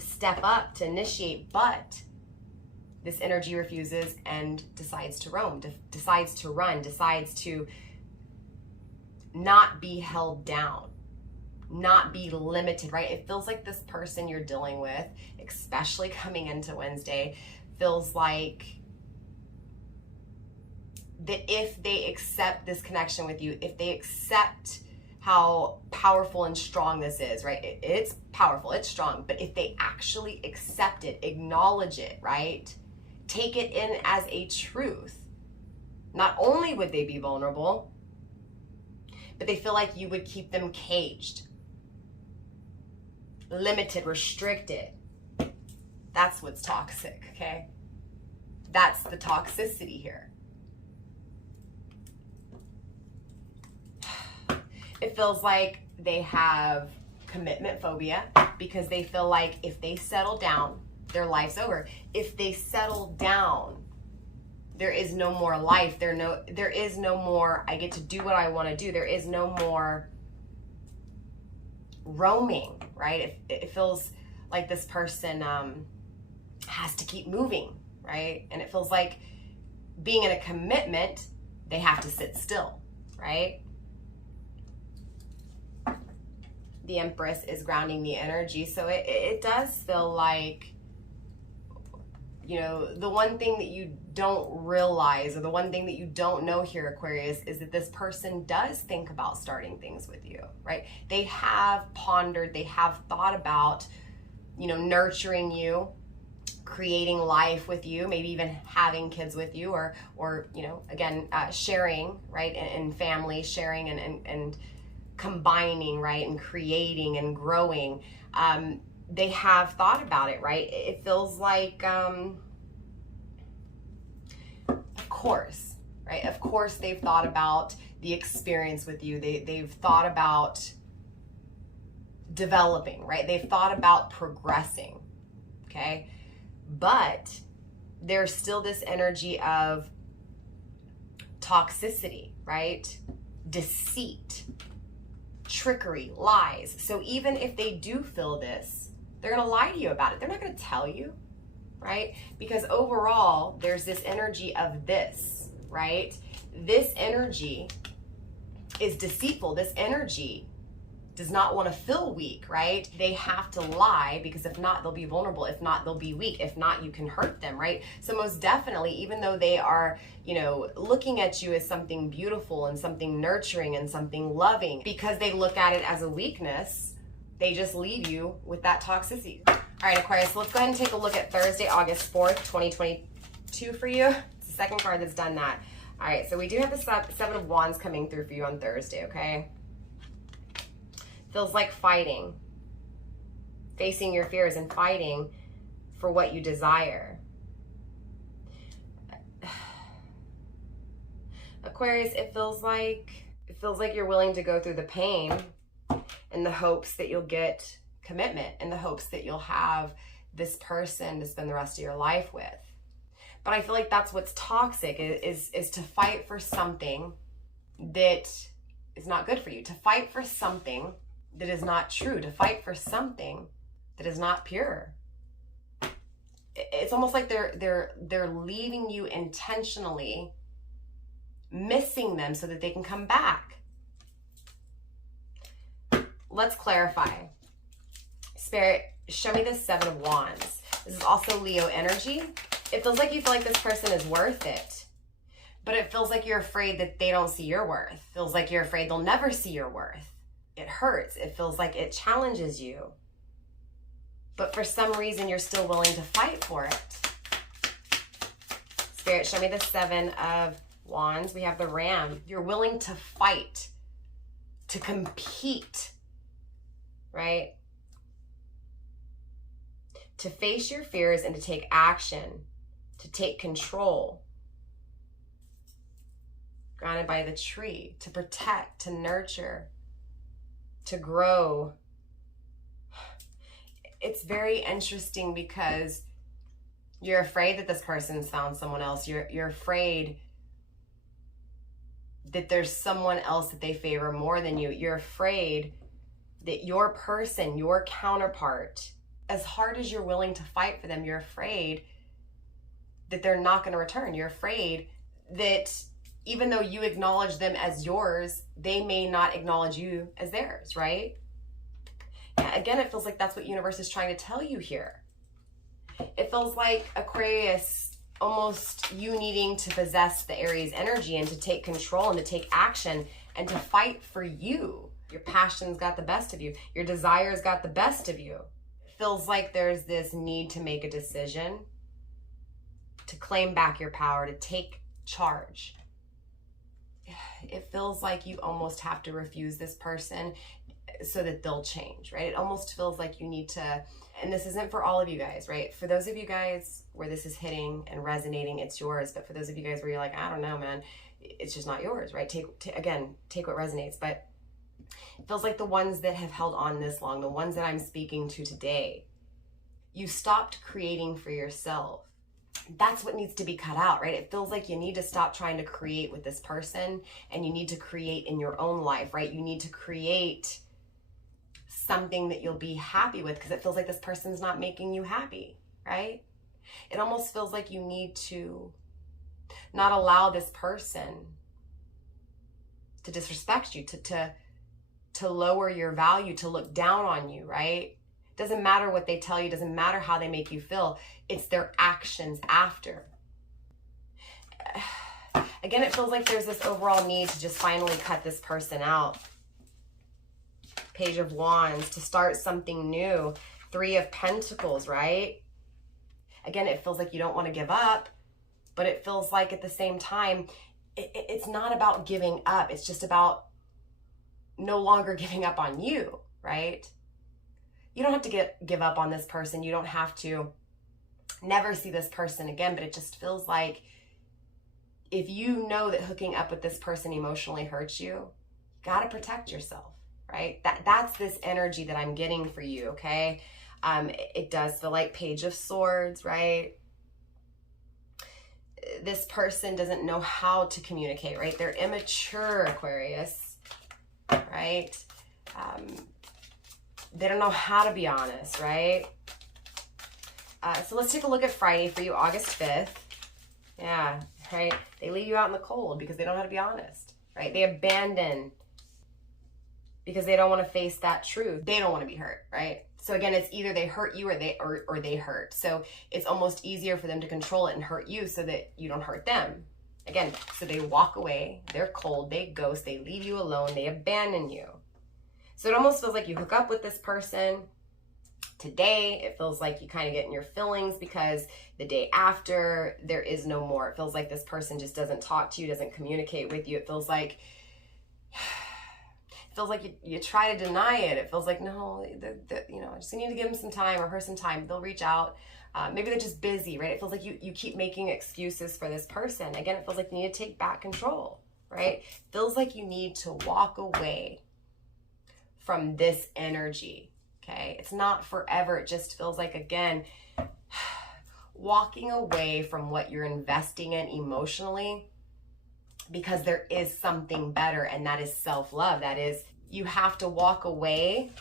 step up, to initiate, but this energy refuses and decides to roam, decides to run, decides to not be held down, not be limited, right? It feels like this person you're dealing with, especially coming into Wednesday, feels like that if they accept this connection with you, if they accept how powerful and strong this is, right? It's powerful, it's strong, but if they actually accept it, acknowledge it, right? Take it in as a truth, not only would they be vulnerable, but they feel like you would keep them caged, limited, restricted. That's what's toxic, okay? That's the toxicity here. It feels like they have commitment phobia because they feel like if they settle down, their life's over. If they settle down, there is no more life. There is no more, I get to do what I want to do. There is no more roaming, right? It feels like this person has to keep moving, right? And it feels like being in a commitment, they have to sit still, right? The Empress is grounding the energy. So it does feel like, you know, the one thing that you don't realize, or the one thing that you don't know here, Aquarius, is that this person does think about starting things with you, right? They have pondered, they have thought about, you know, nurturing you, creating life with you, maybe even having kids with you, or you know, again, sharing, right? And family, sharing and combining, right? And creating and growing. They have thought about it, right? It feels like, of course, right? Of course they've thought about the experience with you. They've thought about developing, right? They've thought about progressing, okay? But there's still this energy of toxicity, right? Deceit, trickery, lies. So even if they do feel this, they're going to lie to you about it. They're not going to tell you, right? Because overall, there's this energy of this, right? This energy is deceitful. This energy does not want to feel weak, right? They have to lie, because if not, they'll be vulnerable. If not, they'll be weak. If not, you can hurt them, right? So most definitely, even though they are, you know, looking at you as something beautiful and something nurturing and something loving, because they look at it as a weakness, they just leave you with that toxicity. All right, Aquarius, so let's go ahead and take a look at Thursday, August 4th, 2022 for you. It's the second card that's done that. All right, so we do have the Seven of Wands coming through for you on Thursday, okay? Feels like fighting, facing your fears and fighting for what you desire. Aquarius, it feels like you're willing to go through the pain in the hopes that you'll get commitment, in the hopes that you'll have this person to spend the rest of your life with. But I feel like that's what's toxic, is to fight for something that is not good for you, to fight for something that is not true, to fight for something that is not pure. It's almost like they're leaving you intentionally, missing them so that they can come back. Let's clarify. Spirit, show me the Seven of Wands. This is also Leo energy. It feels like you feel like this person is worth it, but it feels like you're afraid that they don't see your worth. It feels like you're afraid they'll never see your worth. It hurts. It feels like it challenges you. But for some reason, you're still willing to fight for it. Spirit, show me the Seven of Wands. We have the Ram. You're willing to fight, to compete, right? To face your fears and to take action, to take control. Grounded by the tree, to protect, to nurture, to grow. It's very interesting because you're afraid that this person's found someone else. You're afraid that there's someone else that they favor more than you. You're afraid that your person, your counterpart, as hard as you're willing to fight for them, you're afraid that they're not going to return. You're afraid that even though you acknowledge them as yours, they may not acknowledge you as theirs, right? Again, it feels like that's what universe is trying to tell you here. It feels like, Aquarius, almost you needing to possess the Aries energy and to take control and to take action and to fight for you. Your passion's got the best of you. Your desires got the best of you. It feels like there's this need to make a decision, to claim back your power, to take charge. It feels like you almost have to refuse this person so that they'll change, right? It almost feels like you need to, and this isn't for all of you guys, right? For those of you guys where this is hitting and resonating, it's yours. But for those of you guys where you're like, I don't know, man, it's just not yours, right? Take what resonates. But it feels like the ones that have held on this long, the ones that I'm speaking to today, you stopped creating for yourself. that's what needs to be cut out, right? It feels like you need to stop trying to create with this person, and you need to create in your own life, right? You need to create something that you'll be happy with, because it feels like this person's not making you happy, right? It almost feels like you need to not allow this person to disrespect you, to lower your value, to look down on you, right? Doesn't matter what they tell you, doesn't matter how they make you feel. It's their actions after. Again, it feels like there's this overall need to just finally cut this person out. Page of Wands, to start something new. 3 of Pentacles, right? Again, it feels like you don't want to give up, but it feels like at the same time, it's not about giving up. It's just about no longer giving up on you, right? You don't have to give up on this person. You don't have to never see this person again, but it just feels like if you know that hooking up with this person emotionally hurts you, you got to protect yourself, right? That's this energy that I'm getting for you, okay? It does feel like Page of Swords, right? This person doesn't know how to communicate, right? They're immature, Aquarius, right? They don't know how to be honest, right? So let's take a look at Friday for you, August 5th. Yeah, right? They leave you out in the cold because they don't know how to be honest, right? They abandon because they don't want to face that truth. They don't want to be hurt, right? So again, it's either they hurt you or they hurt. So it's almost easier for them to control it and hurt you so that you don't hurt them. Again, so they walk away, they're cold, they ghost, they leave you alone, they abandon you. So it almost feels like you hook up with this person today. It feels like you kind of get in your feelings because the day after there is no more. It feels like this person just doesn't talk to you, doesn't communicate with you. It feels like you try to deny it. It feels like, no, you know, I just need to give them some time or her some time. They'll reach out. Maybe they're just busy, right? It feels like you keep making excuses for this person. Again, it feels like you need to take back control, right? It feels like you need to walk away from this energy, okay? It's not forever. It just feels like, again, walking away from what you're investing in emotionally, because there is something better, and that is self-love. That is, you have to walk away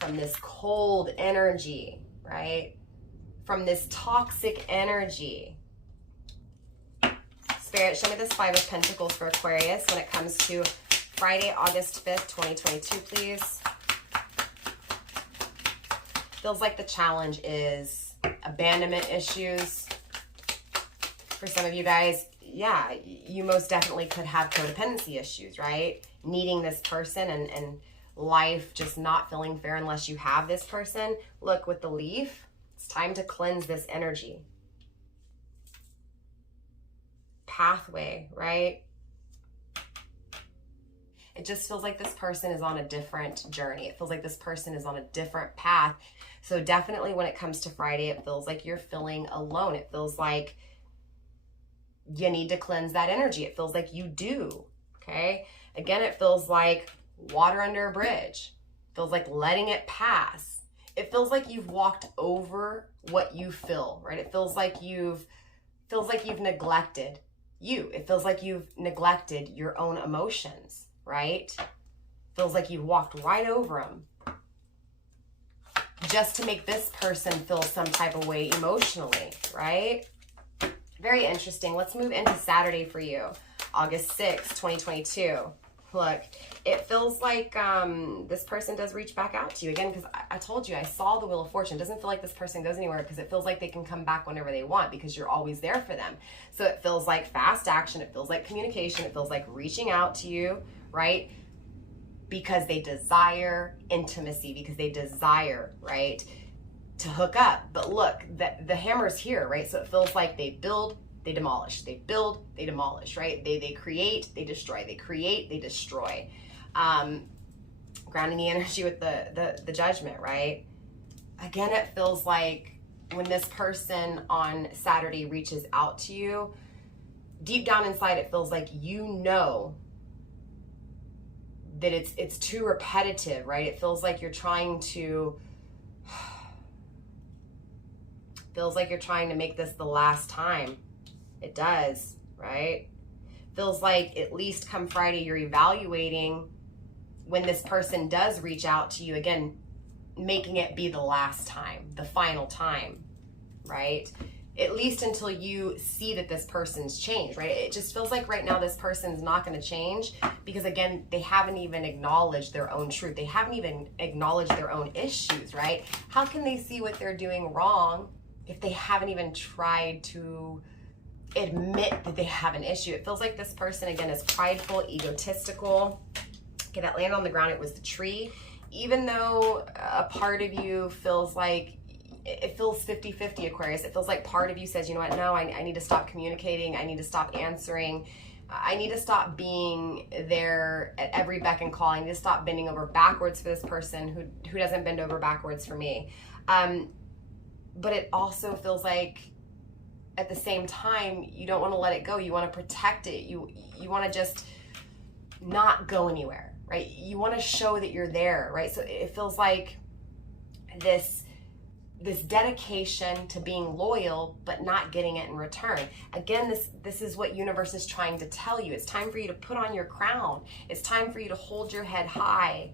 from this cold energy, right? From this toxic energy. Spirit, show me this 5 of Pentacles for Aquarius when it comes to Friday, August 5th, 2022, please. Feels like the challenge is abandonment issues. For some of you guys, yeah, you most definitely could have codependency issues, right? Needing this person and life just not feeling fair unless you have this person. Look, with the leaf, it's time to cleanse this energy. Pathway, right? It just feels like this person is on a different journey. It feels like this person is on a different path. So definitely when it comes to Friday, it feels like you're feeling alone. It feels like you need to cleanse that energy. It feels like you do, okay? Again, it feels like water under a bridge. It feels like letting it pass. It feels like you've walked over what you feel, right? It feels like you've neglected you. It feels like you've neglected your own emotions, right? Feels like you've walked right over them just to make this person feel some type of way emotionally, right? Very interesting. Let's move into Saturday for you, August 6th, 2022. Look, it feels like this person does reach back out to you again, because I told you, I saw the Wheel of Fortune. It doesn't feel like this person goes anywhere because it feels like they can come back whenever they want because you're always there for them. So it feels like fast action. It feels like communication. It feels like reaching out to you, right? Because they desire intimacy, because they desire, right, to hook up. But look, the hammer's here, right? So it feels like they build, they demolish, they build, they demolish, right? They create, they destroy, they create, they destroy. Grounding the energy with the judgment, right? Again, it feels like when this person on Saturday reaches out to you, deep down inside, it feels like you know that it's too repetitive, right? It feels like you're trying to Feels like you're trying to make this the last time. It does, right? Feels like at least come Friday, you're evaluating when this person does reach out to you, again, making it be the last time, the final time, right? At least until you see that this person's changed, right? It just feels like right now this person's not going to change because, again, they haven't even acknowledged their own truth. They haven't even acknowledged their own issues, right? How can they see what they're doing wrong if they haven't even tried to admit that they have an issue? It feels like this person, again, is prideful, egotistical. Okay, that land on the ground, it was the tree. Even though a part of you feels like, it feels 50-50, Aquarius. It feels like part of you says, you know what, no, I need to stop communicating. I need to stop answering. I need to stop being there at every beck and call. I need to stop bending over backwards for this person who doesn't bend over backwards for me. But it also feels like at the same time, you don't want to let it go. You want to protect it. You want to just not go anywhere, right? You want to show that you're there, right? So it feels like this dedication to being loyal, but not getting it in return. Again, this is what universe is trying to tell you. It's time for you to put on your crown. It's time for you to hold your head high.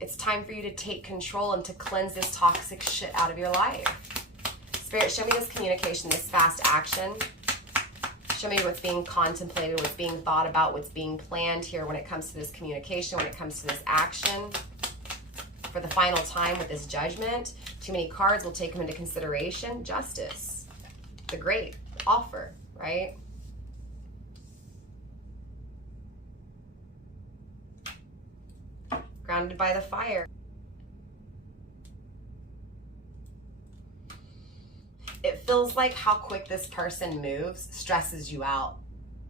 It's time for you to take control and to cleanse this toxic shit out of your life. Spirit, show me this communication, this fast action. Show me what's being contemplated, what's being thought about, what's being planned here when it comes to this communication, when it comes to this action. For the final time with this judgment. Too many cards, we'll take them into consideration. Justice, the great offer, right? Grounded by the fire. It feels like how quick this person moves stresses you out.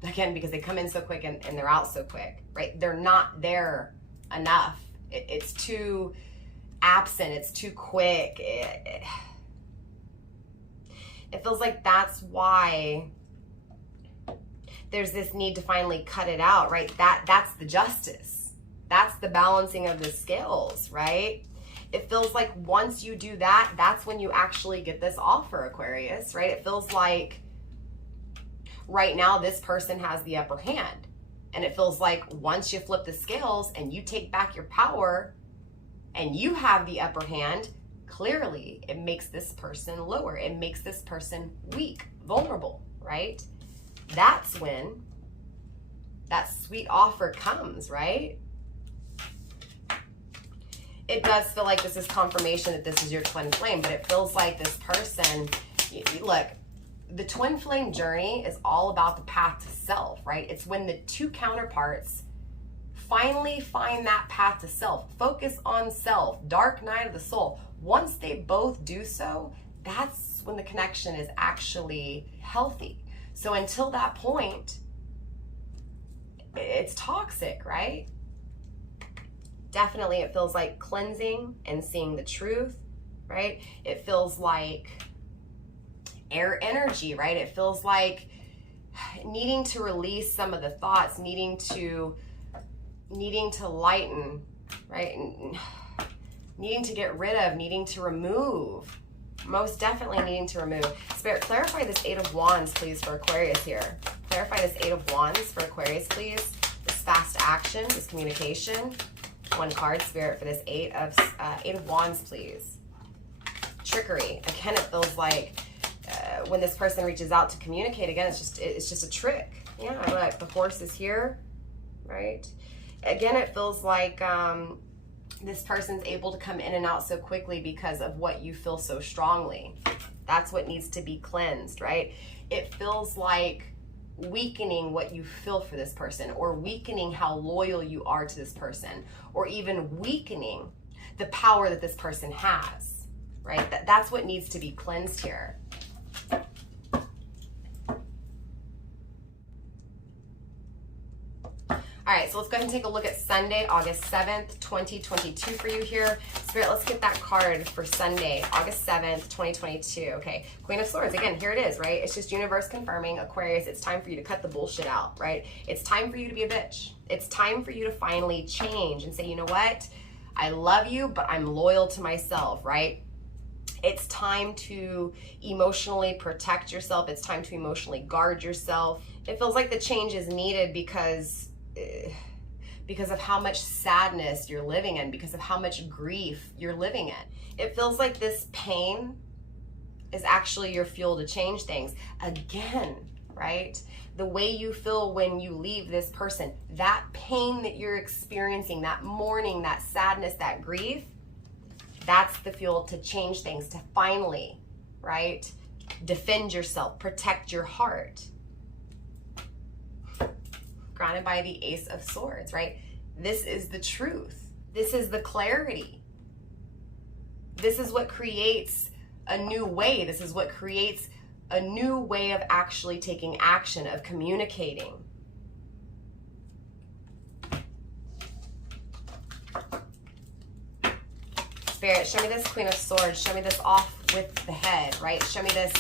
Again, because they come in so quick and they're out so quick, right? They're not there enough. It's too absent. It's too quick. It feels like that's why there's this need to finally cut it out, right? That's the justice. That's the balancing of the scales, right? It feels like once you do that, that's when you actually get this offer, Aquarius, right? It feels like right now this person has the upper hand. And it feels like once you flip the scales and you take back your power and you have the upper hand, clearly it makes this person lower. It makes this person weak, vulnerable, right? That's when that sweet offer comes, right? It does feel like this is confirmation that this is your twin flame, but it feels like this person, look, the twin flame journey is all about the path to self, right? It's when the two counterparts finally find that path to self, focus on self, dark night of the soul. Once they both do so, that's when the connection is actually healthy. So until that point, it's toxic, right? Definitely it feels like cleansing and seeing the truth, right? It feels like air energy, right? It feels like needing to release some of the thoughts, needing to lighten, right? Needing to get rid of, needing to remove. Most definitely needing to remove. Spirit, clarify this Eight of Wands, please, for Aquarius here. Clarify this Eight of Wands for Aquarius, please. This fast action, this communication. One card, Spirit, for this Eight of Wands, please. Trickery. Again, it feels like when this person reaches out to communicate, again, it's just a trick. Yeah, like the horse is here, right? Again, it feels like this person's able to come in and out so quickly because of what you feel so strongly. That's what needs to be cleansed, right? It feels like weakening what you feel for this person, or weakening how loyal you are to this person, or even weakening the power that this person has, right? That's what needs to be cleansed here. All right, so let's go ahead and take a look at Sunday, August 7th, 2022 for you here. Spirit, let's get that card for Sunday, August 7th, 2022. Okay, Queen of Swords, again, here it is, right? It's just universe confirming, Aquarius, it's time for you to cut the bullshit out, right? It's time for you to be a bitch. It's time for you to finally change and say, you know what? I love you, but I'm loyal to myself, right? It's time to emotionally protect yourself. It's time to emotionally guard yourself. It feels like the change is needed because of how much sadness you're living in, because of how much grief you're living in. It feels like this pain is actually your fuel to change things. Again, right? The way you feel when you leave this person, that pain that you're experiencing, that mourning, that sadness, that grief, that's the fuel to change things, to finally, right, defend yourself, protect your heart. Grounded by the Ace of Swords, right? This is the truth. This is the clarity. This is what creates a new way. This is what creates a new way of actually taking action, of communicating. Spirit, show me this Queen of Swords. Show me this off with the head, right? Show me this,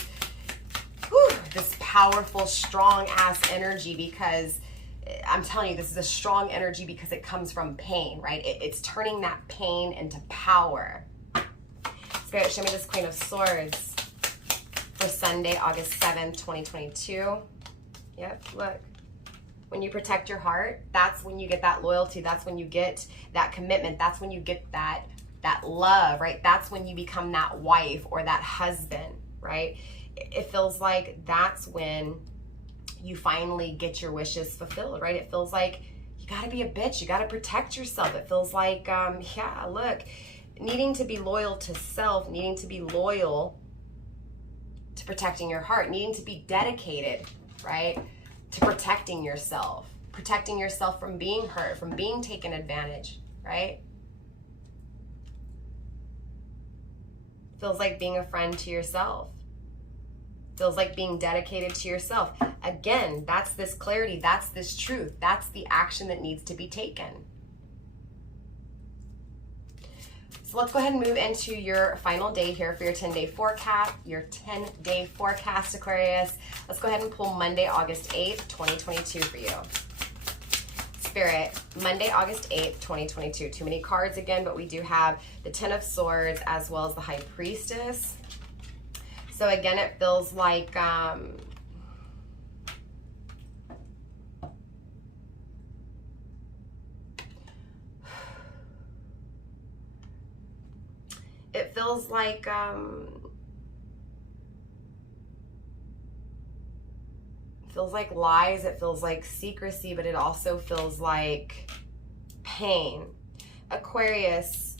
this powerful, strong-ass energy, because I'm telling you, this is a strong energy because it comes from pain, right? It's turning that pain into power. Spirit, show me this Queen of Swords for Sunday, August 7th, 2022. Yep, look. When you protect your heart, that's when you get that loyalty. That's when you get that commitment. That's when you get that love, right? That's when you become that wife or that husband, right? It feels like that's when you finally get your wishes fulfilled, right? It feels like you got to be a bitch. You got to protect yourself. It feels like, yeah, look, needing to be loyal to self, needing to be loyal to protecting your heart, needing to be dedicated, right, to protecting yourself from being hurt, from being taken advantage, right? Feels like being a friend to yourself. Feels like being dedicated to yourself. Again, that's this clarity, that's this truth, that's the action that needs to be taken. So let's go ahead and move into your final day here for your 10-day forecast, Aquarius. Let's go ahead and pull Monday, August 8th, 2022 for you. Spirit, Monday, August 8th, 2022. Too many cards again, but we do have the Ten of Swords as well as the High Priestess. So again, it feels like it feels like lies, it feels like secrecy, but it also feels like pain. Aquarius,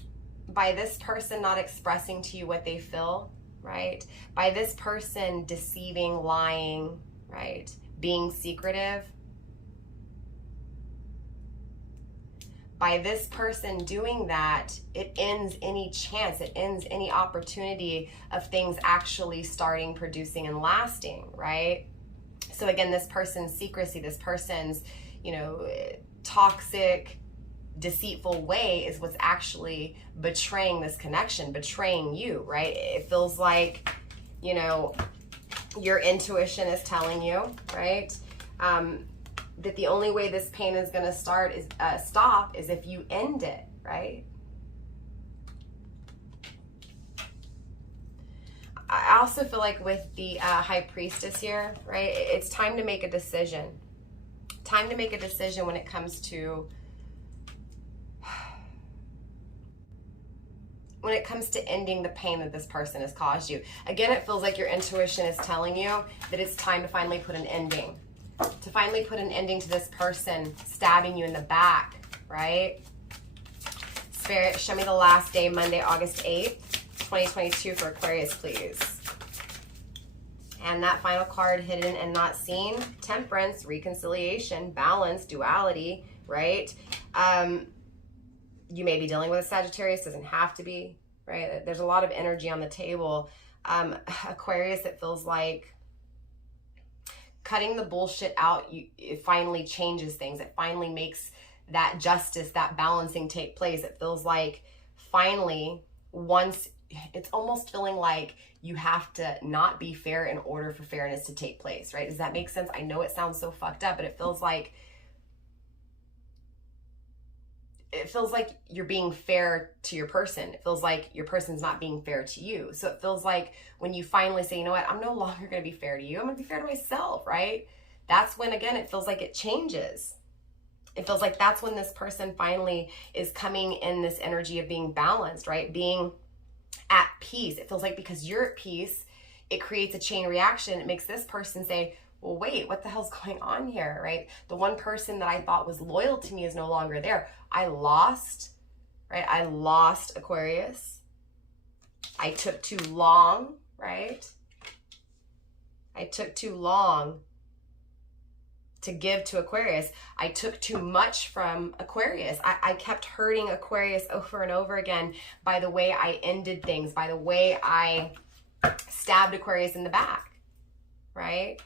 by this person not expressing to you what they feel, right? By this person deceiving, lying, right? Being secretive. By this person doing that, it ends any chance, it ends any opportunity of things actually starting, producing, and lasting, right? So again, this person's secrecy, this person's, toxic, deceitful way is what's actually betraying this connection, betraying you, right? It feels like, your intuition is telling you, right? That the only way this pain is going to stop is if you end it, right? I also feel like with the High Priestess here, right? It's time to make a decision. Time to make a decision when it comes to ending the pain that this person has caused you. Again, it feels like your intuition is telling you that it's time to finally put an ending. To finally put an ending to this person stabbing you in the back, right? Spirit, show me the last day, Monday, August 8th, 2022 for Aquarius, please. And that final card, hidden and not seen, temperance, reconciliation, balance, duality, right? You may be dealing with a Sagittarius, doesn't have to be, right? There's a lot of energy on the table. Aquarius, it feels like cutting the bullshit out, it finally changes things. It finally makes that justice, that balancing take place. It feels like finally, once, it's almost feeling like you have to not be fair in order for fairness to take place, right? Does that make sense? I know it sounds so fucked up, but it feels like it feels like you're being fair to your person. It feels like your person's not being fair to you. So it feels like when you finally say, you know what, I'm no longer going to be fair to you. I'm going to be fair to myself, right? That's when, again, it feels like it changes. It feels like that's when this person finally is coming in this energy of being balanced, right? Being at peace. It feels like because you're at peace, it creates a chain reaction. It makes this person say, well, wait, what the hell's going on here, right? The one person that I thought was loyal to me is no longer there. I lost, right? I lost Aquarius. I took too long, right? I took too long to give to Aquarius. I took too much from Aquarius. I kept hurting Aquarius over and over again by the way I ended things, by the way I stabbed Aquarius in the back, right?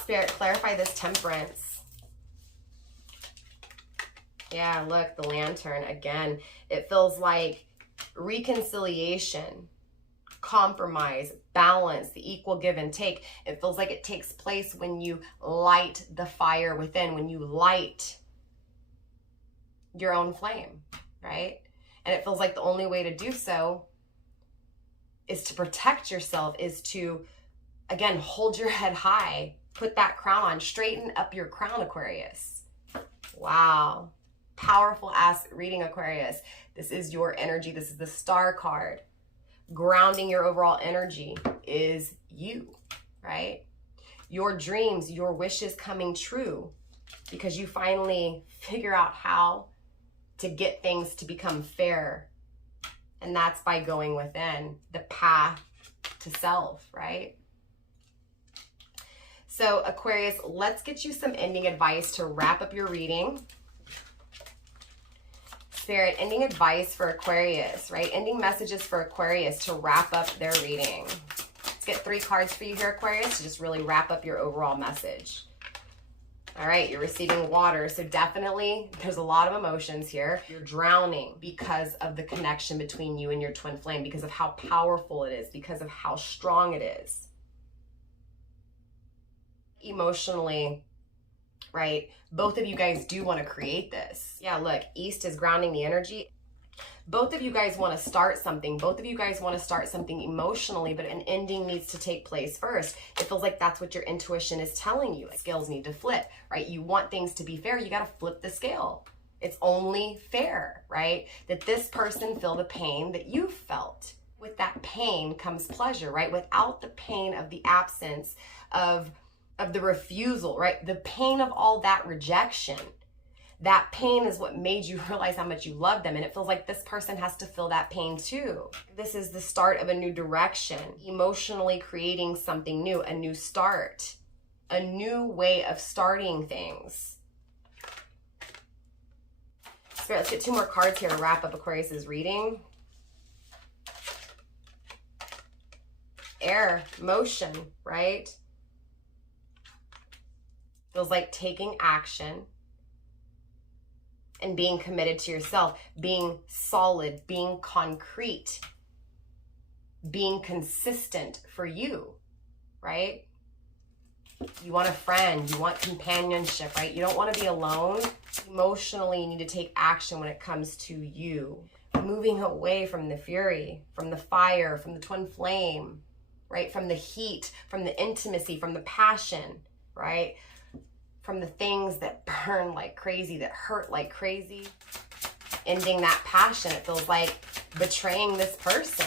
Spirit, clarify this Temperance. Yeah, look, the Lantern again. It feels like reconciliation, compromise, balance, the equal give and take. It feels like it takes place when you light the fire within, when you light your own flame, right? And it feels like the only way to do so is to protect yourself, is to, again, hold your head high, put that crown on, straighten up your crown, Aquarius. Wow. Powerful ass reading, Aquarius. This is your energy. This is the Star card. Grounding your overall energy is you, right? Your dreams, your wishes coming true because you finally figure out how to get things to become fair. And that's by going within, the path to self, right? So Aquarius, let's get you some ending advice to wrap up your reading. Spirit, ending advice for Aquarius, right? Ending messages for Aquarius to wrap up their reading. Let's get 3 cards for you here, Aquarius, to just really wrap up your overall message. All right, you're receiving water, so definitely there's a lot of emotions here. You're drowning because of the connection between you and your twin flame, because of how powerful it is, because of how strong it is. Emotionally, right? Both of you guys do want to create this. Yeah, look, East is grounding the energy. Both of you guys want to start something. Both of you guys want to start something emotionally, but an ending needs to take place first. It feels like that's what your intuition is telling you. Scales need to flip, right? You want things to be fair. You got to flip the scale. It's only fair, right? That this person feel the pain that you felt. With that pain comes pleasure, right? Without the pain of the absence of the refusal, right? The pain of all that rejection. That pain is what made you realize how much you love them. And it feels like this person has to feel that pain too. This is the start of a new direction, emotionally creating something new, a new start, a new way of starting things. Spirit, let's get 2 more cards here to wrap up Aquarius's reading. Air, motion, right? Feels like taking action and being committed to yourself, being solid, being concrete, being consistent for you, right? You want a friend, you want companionship, right? You don't want to be alone. Emotionally, you need to take action when it comes to you. Moving away from the fury, from the fire, from the twin flame, right? From the heat, from the intimacy, from the passion, right? From the things that burn like crazy, that hurt like crazy. Ending that passion. It feels like betraying this person.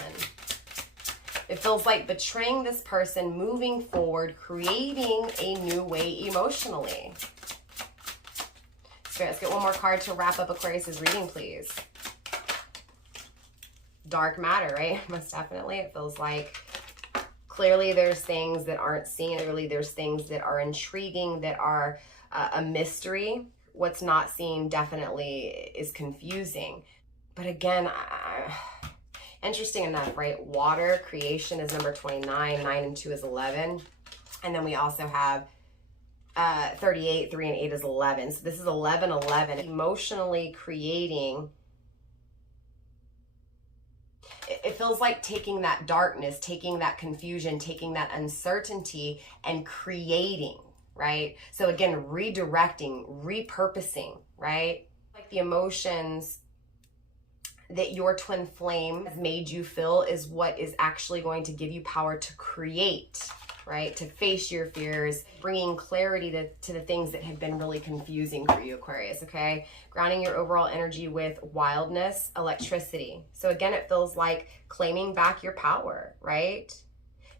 It feels like betraying this person, moving forward, creating a new way emotionally. Okay, let's get 1 more card to wrap up Aquarius's reading, please. Dark matter, right? Most definitely. It feels like clearly there's things that aren't seen. Clearly there's things that are intriguing, that are a mystery. What's not seen definitely is confusing. But again, interesting enough, right? Water, creation is number 29. 9 and 2 is 11. And then we also have 38, 3 and 8 is 11. So this is 11, 11. Emotionally creating. It feels like taking that darkness, taking that confusion, taking that uncertainty and creating, right? So again, redirecting, repurposing, right? Like the emotions that your twin flame has made you feel is what is actually going to give you power to create, right? To face your fears, bringing clarity to the things that have been really confusing for you, Aquarius, okay? Grounding your overall energy with wildness, electricity. So again, it feels like claiming back your power, right?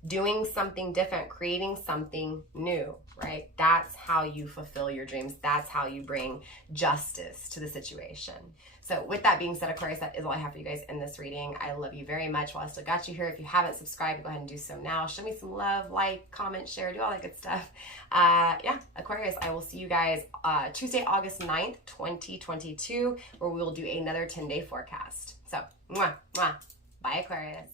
Doing something different, creating something new, right? That's how you fulfill your dreams. That's how you bring justice to the situation. So with that being said, Aquarius, that is all I have for you guys in this reading. I love you very much. While I still got you here, if you haven't subscribed, go ahead and do so now. Show me some love, like, comment, share, do all that good stuff. Yeah, Aquarius, I will see you guys Tuesday, August 9th, 2022, where we will do another 10-day forecast. So, mwah, mwah. Bye, Aquarius.